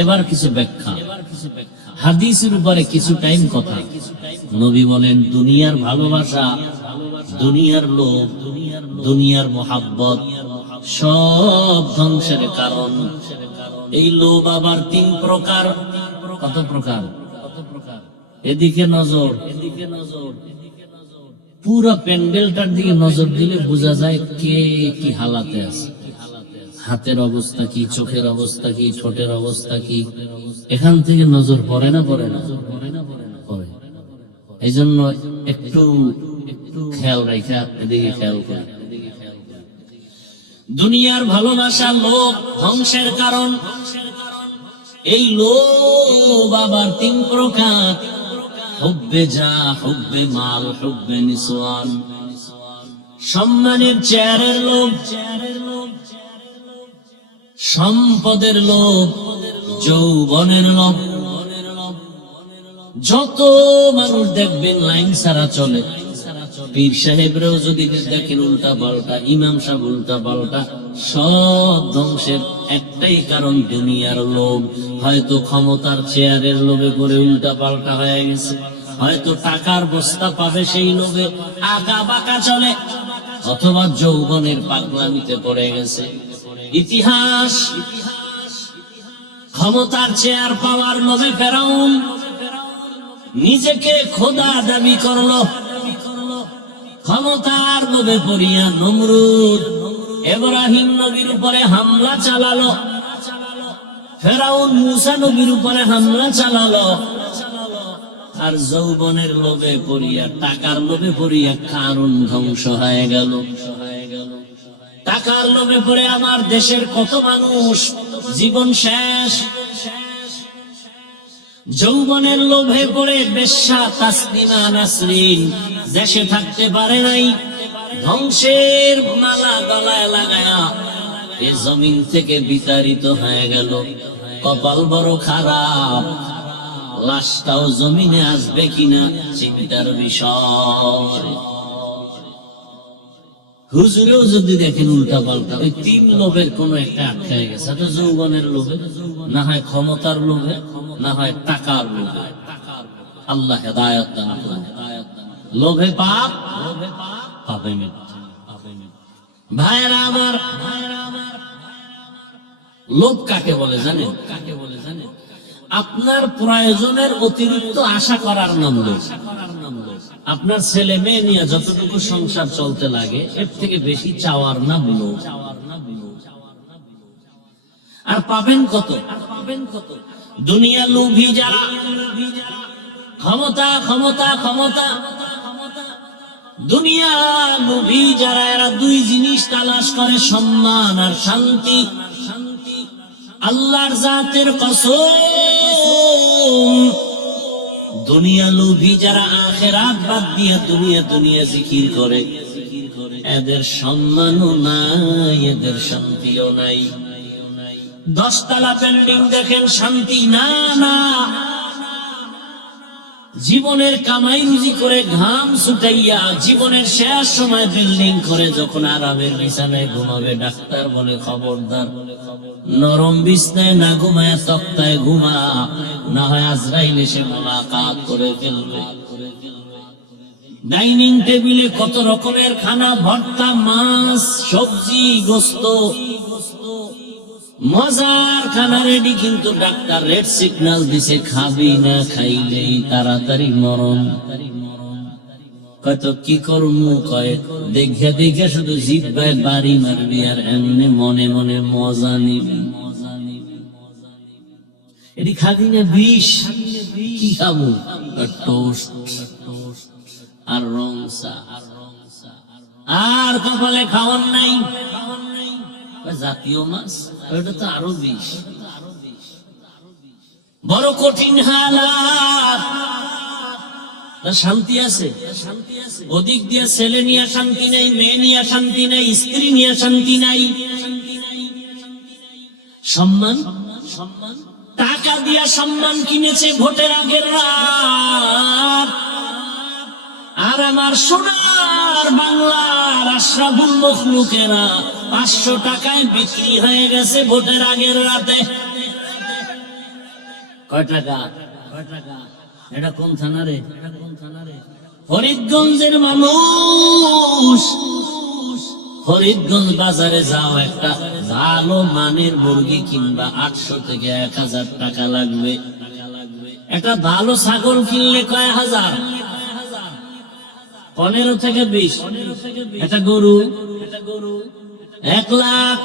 এবার কিছু ব্যাখ্যা। হাদিসের উপরে কিছু টাইম কথা। নবী বলেন, দুনিয়ার ভালোবাসা, দুনিয়ার লোভ, দুনিয়ার মোহাব্বত সব ধ্বংসের কারণ। এই লোভ আবার তিন প্রকার। কত প্রকার? এদিকে নজর, পুরো প্যান্ডেলটার দিকে নজর দিলে বোঝা যায় কে কি হালাতে আছে। হাতের অবস্থা কি, চোখের অবস্থা কি, ঠোঁটের অবস্থা কি, এখান থেকে নজর পড়ে না? পড়ে না? পড়ে। এই জন্য একটু খেয়াল রাখা, এদিকে খেয়াল করে। দুনিয়ার ভালোবাসা, লোভ ধ্বংসের কারণ। এই লোভ আবার তিন প্রকার। হুব্বে যা, হুব্বে মাল, হুব্বে নিসওয়ান। সম্মানের চেয়ারের লোভ, সম্পদের লোভ, যৌবনের লোভ। যত মানুষ দেখবেন লাইন ছাড়া চলে। পীর সাহেবরাও যদি দেখেন উল্টা পাল্টা, ইমাম সাহেব উল্টা পাল্টা, সব ধ্বংসের একটাই কারণ, দুনিয়ার লোভ। হয়তো ক্ষমতার চেয়ারের লোভে পড়ে উল্টা পাল্টা হয়ে গেছে, হয়তো টাকার বস্তা পাবে সেই লোভে আঁকা বাঁকা চলে, অথবা যৌবনের পাগলামিতে পড়ে গেছে। ইতিহাস, ক্ষমতার চেয়ার পাওয়ার লোভে ফেরাউন নিজেকে খোদা দাবি করলো। ক্ষমতার লোভে পড়িয়া নমরুদ ইব্রাহিম নবীর উপরে হামলা চালালো। ফেরাউন মুসা নবীর উপরে হামলা চালালো। আর যৌবনের লোভে পড়িয়া, টাকার লোভে পড়িয়া কারণ ধ্বংস হয়ে গেল। টাকার লোভে পড়ে আমার দেশের কত মানুষ জীবন শেষ। যৌবনের লোভে পড়ে বেশ্যা তাসলিমা নাসরিন দেশে থাকতে পারে নাই। ধ্বংসের মালা গলায় লাগায়া এ জমিন থেকে বিতাড়িত হয়ে গেল। কপাল বড় খারাপ, লাশটাও জমিনে আসবে কিনা চিন্তার বিষয়। হুজুরেও যদি দেখেন উল্টা পাল্টা, ওই তিন লোভের কোন একটা আটকায় গেছে। যৌবনের লোভে, না হয় ক্ষমতার লোভে, না হয় টাকার লোভে। আল্লাহ হেদায়েত দান করুন। লোভে পাপ, পাপে মৃত্যু। ভাইরা আমার, লোভ কাকে বলে জানেন? আপনার প্রয়োজনের অতিরিক্ত আশা করার নাম লোভ। আপনার ছেলে মেয়ে নিয়ে যতটুকু সংসার চলতে লাগে, এর থেকে বেশি চাওয়ার নাম লোভ। আর পাবেন কত? দুনিয়া লোভী যারা, ক্ষমতা ক্ষমতা ক্ষমতা, দুনিয়া লোভী যারা, এরা দুই জিনিস তালাশ করে, সম্মান আর শান্তি। আল্লাহর জাতের কসম, দুনিয়া লোভী যারা আখিরাত বাদ দিয়ে দুনিয়া দুনিয়া জিকির করে, এদের সম্মানও নাই, এদের শান্তিও নাই। 10 তলা বিল্ডিং দেখেন, শান্তি না না। জীবনের কামাই রুজি করে ঘাম ছুটাইয়া জীবনের শেষ সময় বিল্ডিং করে যখন আরামের বিছানায় ঘুমাবে, ডাক্তার বলে খবরদার, নরম বিছানায় না ঘুমায় তক্তায় ঘুমা, না হয় আজরাইল এসে মুলাকাত করে ফেলবে। ডাইনিং টেবিলে কত রকমের খানা, ভর্তা, মাছ, সবজি, গোস্ত, মজার খানা রেডি, কিন্তু ডাক্তার রেড সিগন্যাল দিছে, খাবি না, খাইলেই তাড়াতাড়ি মরণ। কত কি করমু, কয় দেখে দেখে শুধু জিহ্বায় বাড়ি মারবি আর এমনি মনে মনে মজা নিবি। এটি খাবি না বিষ, কি খাবো? টোস্ট আর রং চা, আর কপালে খাওয়ার নাই জাতীয় মাছ, ওটা তো আরো বিষ। বড় কঠিন হালাত, শান্তি আছে? ওদিক দিয়ে ছেলে নিয়ে শান্তি নাই, মেয়ে নিয়ে শান্তি নাই, স্ত্রী নিয়ে শান্তি নাই। সম্মান, টাকা দিয়া সম্মান কিনেছে ভোটের আগের রাত। আর আমার সোনার বাংলার আশরাফুল মখলুকেরা 500 টাকায় বিক্রি হয়ে গেছে ভোটের আগের রাতে। কয় টাকা? এটা কোন থানা রে? ফরিদগঞ্জের মানুষ, ফরিদগঞ্জ বাজারে যাও, একটা ভালো মানের মুরগি কিনবা 800 থেকে 1000 টাকা লাগবে। একটা ভালো ছাগল কিনলে কয় হাজার? 15 থেকে 20। একটা গরু 1 লাখ।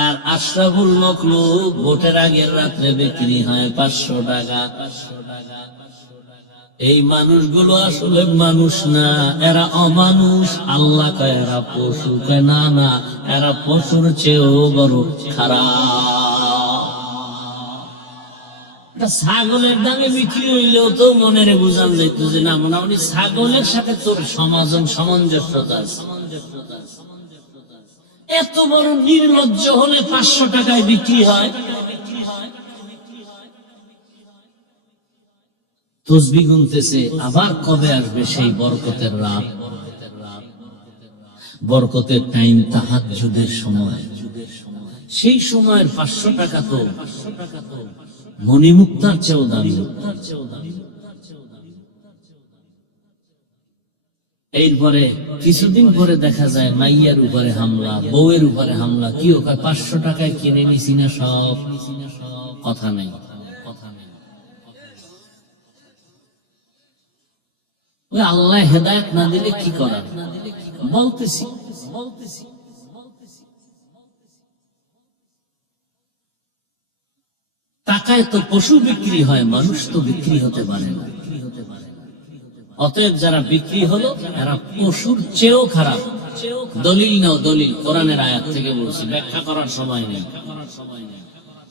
আর আশরাফুল মখলুক ভোটের আগের রাত্রে বিক্রি হয় 500 টাকা। এই মানুষগুলো আসলে মানুষ না, এরা অমানুষ। আল্লাহ কয় এরা পশু, কয় না না, এরা পশুর চেয়েও বড় খারাপ। ছাগলের দামে বিক্রি হইলেও তো মনের বুঝান যাইত যে না, মোটামুটি ছাগলের সাথে তোর সামঞ্জস্যতা আছে। এত বড় নির্লজ্জ হলে 500 টাকায় বিক্রি হয়। তসবিহ গুনতেছে, আবার কবে আসবে সেই বরকতের রাত, বরকতের টাইম, তাহাজ্জুদের সময়। সেই সময়ের 500 টাকা তো মণিমুক্তার চেয়েও দামি। এরপরে কিছুদিন পরে দেখা যায় মাইয়ার উপরে হামলা, বউয়ের উপরে হামলা। কি ওকে 500 টাকায় কিনে নিছি না সব, কথা নেই। ওই আল্লাহ হেদায়েত না দিলে কি করার? বলতেছি টাকায় তো পশু বিক্রি হয়, মানুষ তো বিক্রি হতে পারে না। অতএব যারা বিক্রি হলো এরা পশুর চেয়েও খারাপ। দলিল নাও, দলিল কোরআনের আয়াত থেকে বলছি, ব্যাখ্যা করার সময় নেই।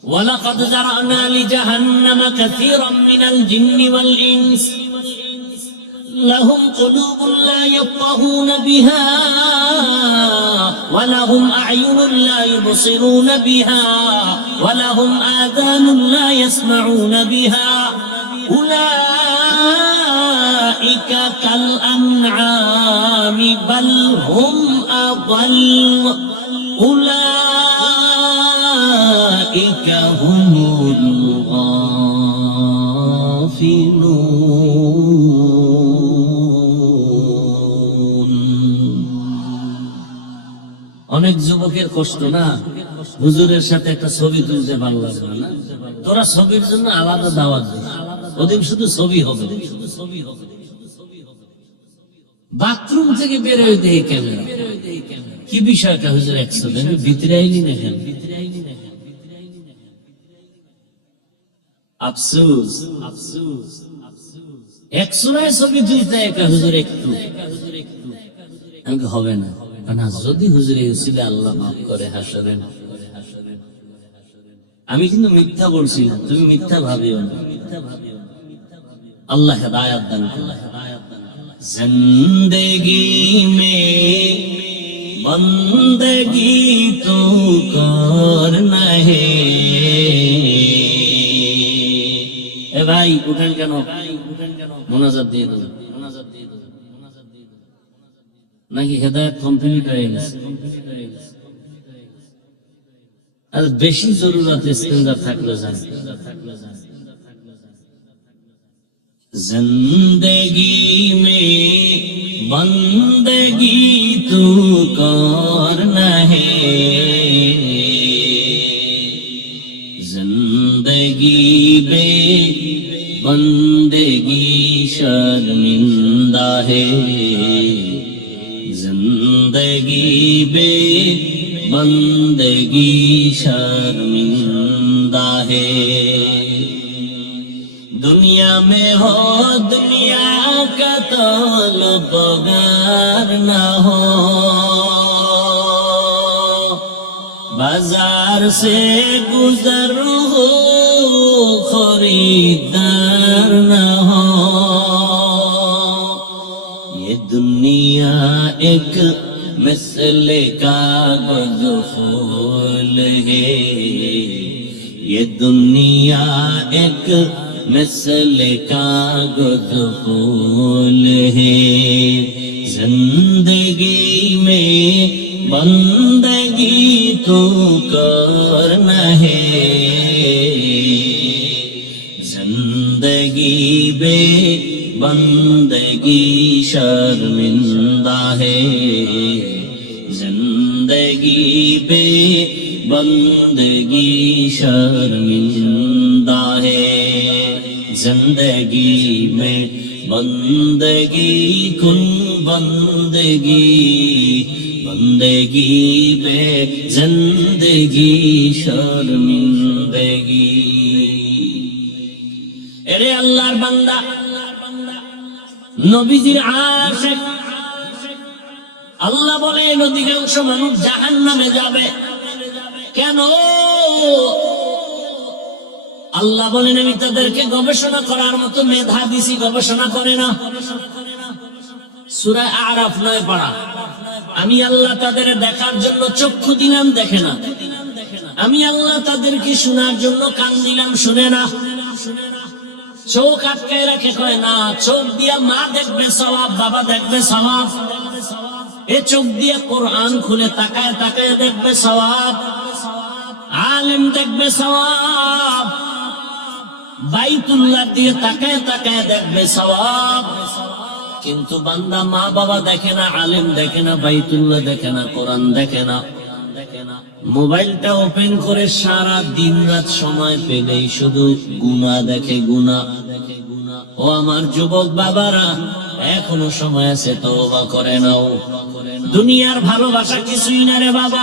ওয়ালাকাদ যারানা লিজাহান্নামা কাসীরাম মিনাল জিন্নি ওয়াল ইনস লাহুম কুলুবুন লা ইয়াফকাহুনা বিহা ওয়া লাহুম আ'য়ুনুন লা ইবসিরুনা বিহা ওয়া লাহুম আযানুন লা ইয়াসমাউনা বিহা উলাইকা কাল আনআমি বাল হুম আযাল উলাইকা হুমুল গাফিলুন। অনেক যুবকের কষ্ট না, হুজুরের সাথে একটা ছবি তুলতে ভালো লাগবে না। তোরা ছবির জন্য আলাদা দাওয়াত দিস, ওদিন শুধু ছবি হবে। বাথরুম থেকে বের হইতে ক্যামেরা, কি বিষয়টা হুজুর? 100 ভিতরে আইলি না কেন? আফসোস আফসোস একশোরায় ছবি তুলতে একা হুজুর একটু আমাকে হবে না, না যদি হুজুরে ছিল আল্লাহ মাফ করে হাসরে। আমি কিন্তু মিথ্যা বলছি না, তুমি মিথ্যা ভাবিও না। আল্লাহ হেদায়াত দান করুন। জিন্দেগি মে বন্দগি তো করনা হে। এ ভাই উঠেন কেন? মোনাজাত দিয়ে দেন, নাকি হেদায়েত কমপ্লিট হয়ে গেছে? আর বেশি জরুরত ইস্তেঞ্জা থাকলে যান। জিন্দেগি মে বন্দগি তু করনা হে, জিন্দেগি বে বন্দগি शर्मिंदा है, जिंदगी बे बंदगी शर्मिंदा है। दुनिया में हो दुनिया का तलबगार ना हो, बाजार से गुजर हो खरीदार ना हो। ये दुनिया एक मिसले कागज फूल है, ये दुनिया एक मिसले कागज फूल है। जिंदगी में बंदगी तो करना है, जिंदगी बे बंदगी शर्मिंदा है, जिंदगी बे बंदगी शर्मिंदा है। जिंदगी में बंदगी कुन बंदगी, बंदगी बे जिंदगी शर्मिंदगी। এরে আল্লাহর বান্দা, নবীজির আশিক, আল্লাহ বলে অধিকাংশ মানুষ জাহান্নামে যাবে কেন? আল্লাহ বলেন আমি তাদেরকে গবেষণা করার মতো মেধা দিছি, গবেষণা করে না। সূরা আরাফ 9 পারা। আমি আল্লাহ তাদের দেখার জন্য চক্ষু দিলাম, দেখে না। আমি আল্লাহ তাদেরকে শোনার জন্য কান দিলাম, শুনে না। চোখ আটকায় রাখে, কয় না চোখ দিয়া মা দেখবে সওয়াব, বাবা দেখবে সওয়াব। এ চোখ দিয়া কোরআন খুলে তাকায় তাকায় দেখবে সওয়াব, আলেম দেখবে সওয়াব। বাইতুল্লাহ দিয়ে তাকায় তাকায় দেখবে সওয়াব। কিন্তু বান্দা মা বাবা দেখে না, আলেম দেখে না, বাইতুল্লাহ দেখে না, কোরআন দেখে না। মোবাইলটা ওপেন করে সারা দিন রাত সময় পেলেই শুধু গুনাহ দেখে, গুনাহ। ও আমার যুবক বাবারা, এখনো সময় আছে, তওবা করে নাও। দুনিয়ার ভালোবাসা কিছুই না রে বাবা।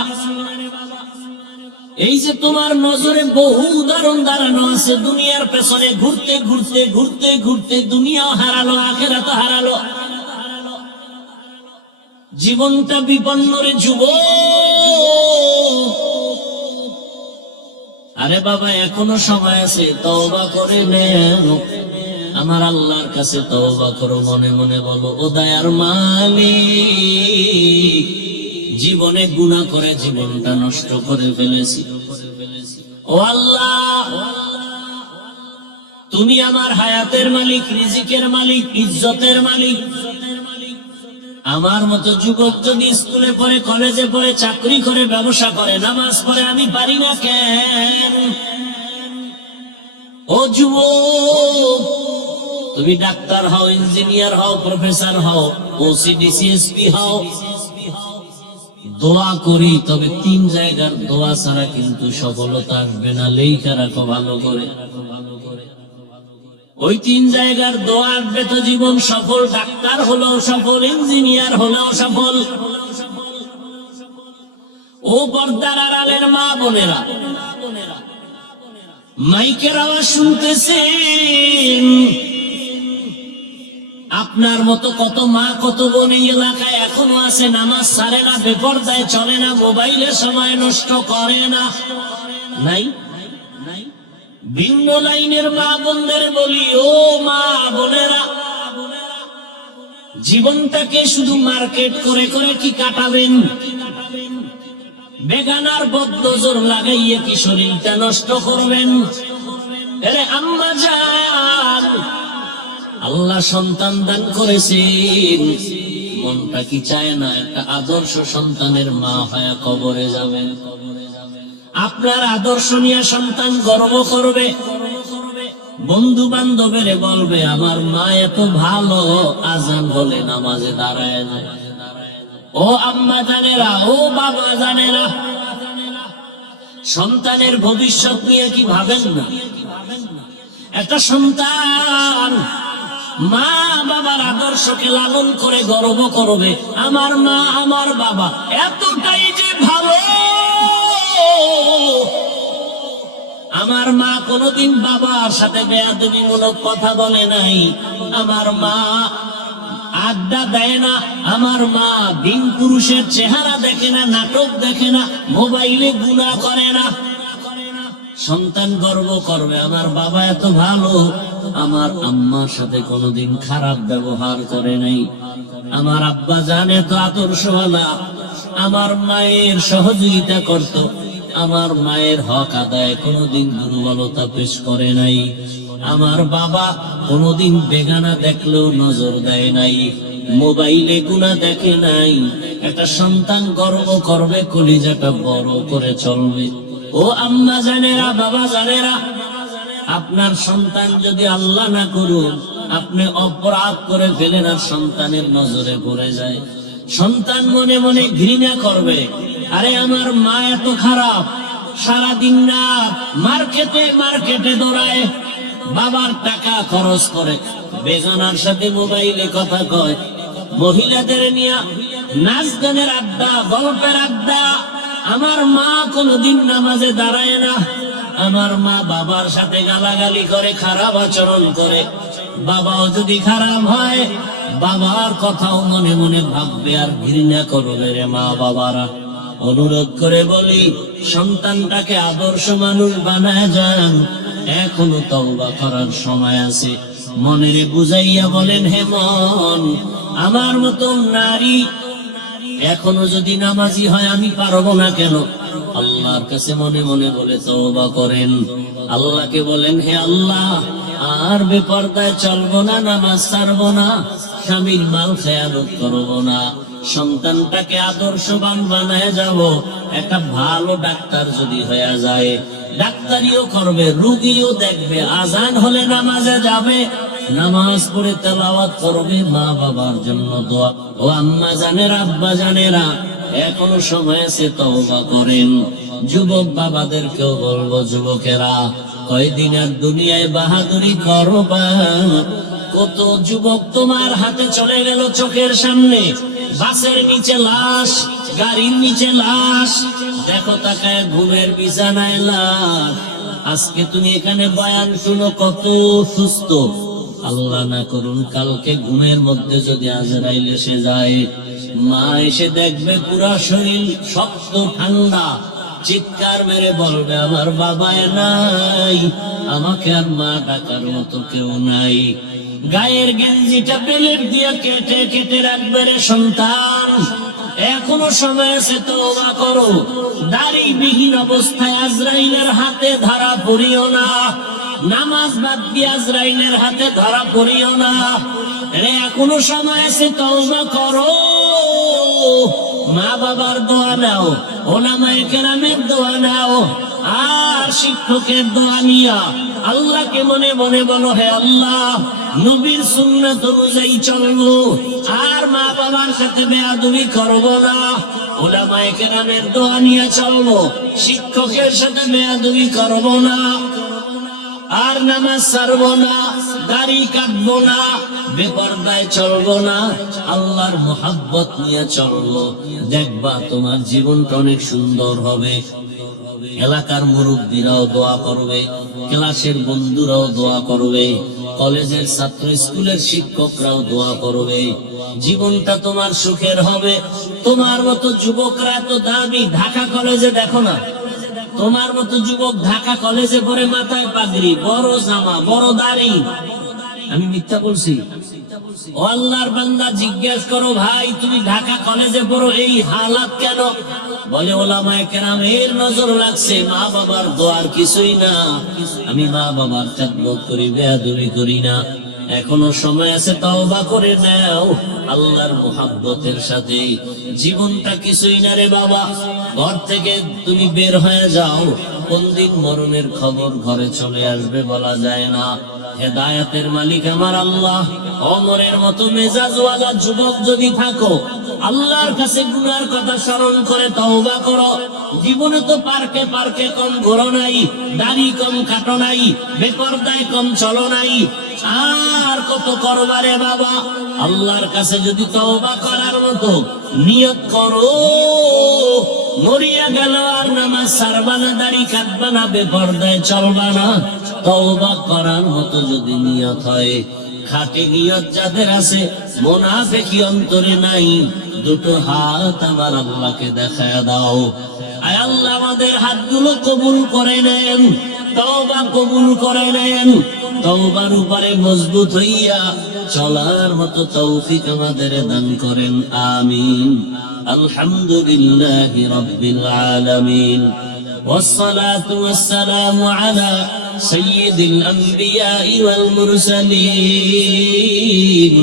এই যে তোমার নজরে বহু উদাহরণ দাঁড়ানো আছে, দুনিয়ার পেছনে ঘুরতে ঘুরতে ঘুরতে ঘুরতে দুনিয়াও হারালো, আখিরাতও হারালো। জীবনটা বিপন্ন রে যুবক। আরে বাবা, এখনো সময় আছে, তওবা করে নেন। আমার আল্লাহর কাছে তওবা করো, মনে মনে বলো, ও দয়ার মালিক, জীবনে গুনাহ করে জীবনটা নষ্ট করে ফেলেছি। ও আল্লাহ, তুমি আমার হায়াতের মালিক, রিজিকের মালিক, ইজ্জতের মালিক। আমার মতো যুবক যদি স্কুলে পড়ে, কলেজে পড়ে, চাকরি করে, ব্যবসা করে, নামাজ পড়ে, আমি পারি না কেন? ও যুবক, তুমি ডাক্তার হও, ইঞ্জিনিয়ার হও, প্রফেসর হও, ওসি ডিসিএসপি হও, দোয়া করি, তবে 3 জায়গার দোয়া ছাড়া কিন্তু সফলতা আসবে না। লেখা রাখো ভালো করে। ওই 3 জায়গার দোয়া আসবে তো জীবন সফল। ডাক্তার হলেও সফল, ইঞ্জিনিয়ার হলেও সফল। ও পর্দার আড়ালের মা বোনেরা, মাইকের আওয়াজ শুনতেছেন, আপনার মতো কত মা কত বোন এই এলাকায় এখনো আছে, নামাজ ছাড়ে না, বেপরদায় চলে না, মোবাইলে সময় নষ্ট করে না। নাই নাই ভিন্ন লাইনের মা বোনদের বলি, ও মা বোনেরা, জীবনটাকে শুধু মার্কেট করে করে কি কাটাবেন? বেগানার বদনজর লাগাইয়ে কি শরীরটা নষ্ট করবেন? আরে আম্মা জান, আল্লাহ সন্তান দান করেছেন, মনটা কি চায় না একটা আদর্শ সন্তানের মা হয়ে কবরে যাবেন? আপনার আদর্শ নিয়ে সন্তান গর্ব করবে, বন্ধু বান্ধবের বলবে আমার মা এত ভালো, আজান বলে নামাজে দাঁড়ায় যায়। ও আম্মা জানেরা, ও বাবা জানেরা, সন্তানের ভবিষ্যৎ নিয়ে কি ভাবেন না? একটা সন্তান মা বাবার আদর্শকে লালন করে গর্ব করবে, আমার মা আমার বাবা এতটাই যে ভালো, আমার মা কোনদিন বাবার সাথে বেয়াদবিমূলক কথা বলে নাই, আমার মা আড্ডা দেয় না, আমার মা দিন পুরুষের চেহারা দেখে না, নাটক দেখে না, মোবাইলে গুনাহ করে না। সন্তান গর্ব করবে আমার বাবা এত ভালো, আমার আম্মার সাথে কোনোদিন খারাপ ব্যবহার করে নাই, আমার আব্বা জানে তো আদর্শওয়ালা, আমার মায়ের সহযোগিতা করত, আমার মায়ের হক আদায় কোনোদিন দুর্বলতা পেশ করে নাই, আমার বাবা কোনোদিন বেগানা দেখলেও নজর দেয় নাই, মোবাইলে গুনাহ দেখে নাই। একটা সন্তান গর্ব করবে, কলিজাটা বড় করে চলবে। ও আম্মা জানেরা, বাবা জানেরা, আপনার সন্তান যদি আল্লাহ না করুন আপনি অপরাধ করে ফেলেন আর সন্তানের নজরে পড়ে যায়, সন্তান মনে মনে ঘৃণা করবে, আরে আমার মা এত খারাপ, সারাদিন রাত মার্কেটে মার্কেটে দৌড়ায়, বাবার টাকা খরচ করে, বেগানার সাথে মোবাইলে কথা কয়, মহিলাদের নিয়ে নাচ গানের আড্ডা, গল্পের আড্ডা, আমার মা কোনদিন নামাজে দাঁড়ায় না, আমার মা বাবার সাথে গালাগালি করে, খারাপ আচরণ করে, বাবাও যদি খারাপ হয় বাবার কথাও মনে মনে ভাববে আর ঘৃণা করবে। রে মা বাবারা, অনুরোধ করে বলি সন্তানটাকে আদর্শ মানুষ বানায় যান, এখনো তওবা করার সময় আছে। মনেরে বুঝাইয়া বলেন, হে মন, আমার মতো নারী এখনো যদি নামাজি হয় আমি পারবো না কেন? আল্লাহর কাছে মনে মনে বলে তওবা করেন, আল্লাহকে বলেন, হে আল্লাহ, আর বেপরদায় চলবো না, নামাজ ছাড়বো না, স্বামীর মাল খেয়ানত করবো না, সন্তানটাকে আদর্শবান বানায় যাব। একটা ভালো ডাক্তার যদি হয়ে যায়, ডাক্তারিও করবে, রুগীও দেখবে, আজান হলে নামাজে যাবে, নামাজ পড়ে তেলাওয়াত করবে, মা বাবার জন্য দোয়া। ও আম্মা জানেরা, আব্বা জানেরা, এখনো সময় আছে, তওবা করেন। যুবক বাবাদেরকেও বলবো, যুবকেরা কয়দিন আর দুনিয়ায় বাহাদুরি করবা? কত যুবক তোমার হাতে চলে গেল চোখের সামনে, বাসের নিচে লাশ, গাড়ির নিচে লাশ, দেখো তাকায় ঘুমের বিছানায় লাশ। আজকে তুমি এখানে বয়ান শুনো, কত সুস্থ, আল্লাহ না করুন কালকে ঘুমের মধ্যে যদি আজরাইল এসে যায়, মা এসে দেখবে পুরা শরীর শক্ত ঠান্ডা, চিৎকার মেরে বলবে, আমার বাবা নাই, আমাকে আর মা ডাকার মতো কেউ নাই। গায়ের গেঞ্জিটা প্লেট দিয়ে কেটে কেটে রাখবে। রে সন্তান, এখনো সময় আছে, তওবা করো। দাড়িবিহীন অবস্থায় আজরাইলের হাতে ধরা পড়িও না, নামাজ বাদ দিয়ে আজরাইলের হাতে ধরা পড়িও না। রে এখনো সময় আছে, তওবা করো। মা বাবার দোয়া নাও, ওলামায়ে কেরামের দোয়া নাও, আর শিক্ষকের দোয়া নিয়া আল্লাহকে মনে মনে বলো, হে আল্লাহ, নবীর সুন্নাত অনুযায়ী চলবো, আর মা বাবার সাথে বেয়াদবি করবো না, ওলামায়ে কেরামের দোয়া নিয়ে চলবো, শিক্ষকের সাথে বেয়াদবি করবো না, আর নামাজ ছাড়বো না, দাড়ি কাটবো না, বেপরদায় চলবো না, আল্লাহর মোহাব্বত নিয়ে চলবো। দেখবা তোমার জীবনটা অনেক সুন্দর হবে। এলাকার মুরব্বীরাও দোয়া করবে, ক্লাসের বন্ধুরাও দোয়া করবে, কলেজের ছাত্র স্কুলের শিক্ষকরাও দোয়া করবে। জীবনটা তোমার সুখের হবে। তোমার মতো যুবকরা তো দাবি। ঢাকা কলেজে দেখো না, তোমার মতো যুবক ঢাকা কলেজে পড়ে, মাথায় পাগড়ি, বড় জামা, বড় দাড়ি। আমি মিথ্যা বলছি? ও আল্লাহর বান্দা, জিজ্ঞেস করো ভাই, তুমি ঢাকা কলেজে পড়ো, এই হালাত কেন? বলে ওলামায়ে কেরাম এর নজর লাগছে, মা বাবার দোয়ার কিছুই না। আমি মা বাবার খেদমত করি, বেয়াদবি করি না। এখনো সময় আছে, তওবা করে নাও আল্লাহর মুহাব্বতের সাথে। জীবনটা কিছুই না রে বাবা। ঘর থেকে তুমি বের হয়ে যাও, কোন দিন মরণের খবর ঘরে চলে আসবে বলা যায় না। হেদায়েতের মালিক আমার আল্লাহ। ওমরের মতো মেজাজওয়ালা যুবক যদি থাকো, আল্লাহর কাছে গুনার কথা স্মরণ করে তওবা করো। জীবনে তো পার্কে পার্কে কম ঘোরো নাই, দাড়ি কম কাটো নাই, বেপরদায় কম চলো নাই, আর কত করবারে বাবা। আল্লাহর কাছে যদি তওবা করার মতো নিয়ত করো, মরিয়া গেল আর নামাজ ছাড়বা না, দাড়ি কাটবা না, বেপরদায় চলবা না, তওবা করার মতো যদি নিয়ত হয়, খাঁটি নিয়ত যাদের আছে, মুনাফিকি অন্তরে নাই, দুটো হাত আমার আল্লাহকে দেখায় দাও। আয় আল্লাহ, আমাদের হাতগুলো কবুল করে নেন, তওবা কবুল করে নেন। তওবার উপরে মজবুত হইয়া চলার মতো তৌফিক আমাদের দান করেন, আমিন। আলহামদুলিল্লাহি রাব্বিল আলামিন, والصلاة والسلام على سيد الأنبياء والمرسلين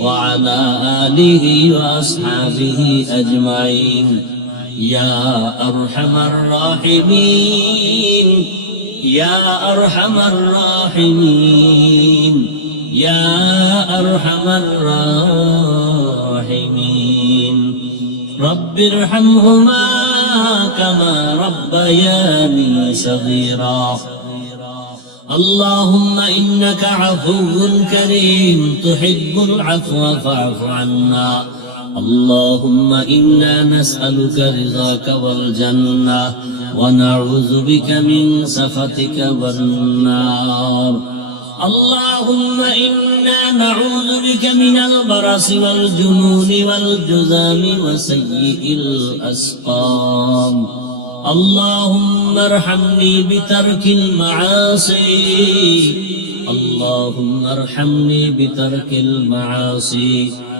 وعلى آله وأصحابه أجمعين يا أرحم الراحمين يا أرحم الراحمين يا أرحم الراحمين رب ارحمهما كما ربياني صغيرا اللهم إنك عفو كريم تحب العفو فاعف عنا اللهم إنا نسألك رضاك والجنة ونعوذ بك من سخطك والنار اللهم إنا نعوذ بك من البرص والجنون والجذام وسيء الأسقام اللهم ارحمني بترك المعاصي اللهم ارحمني بترك المعاصي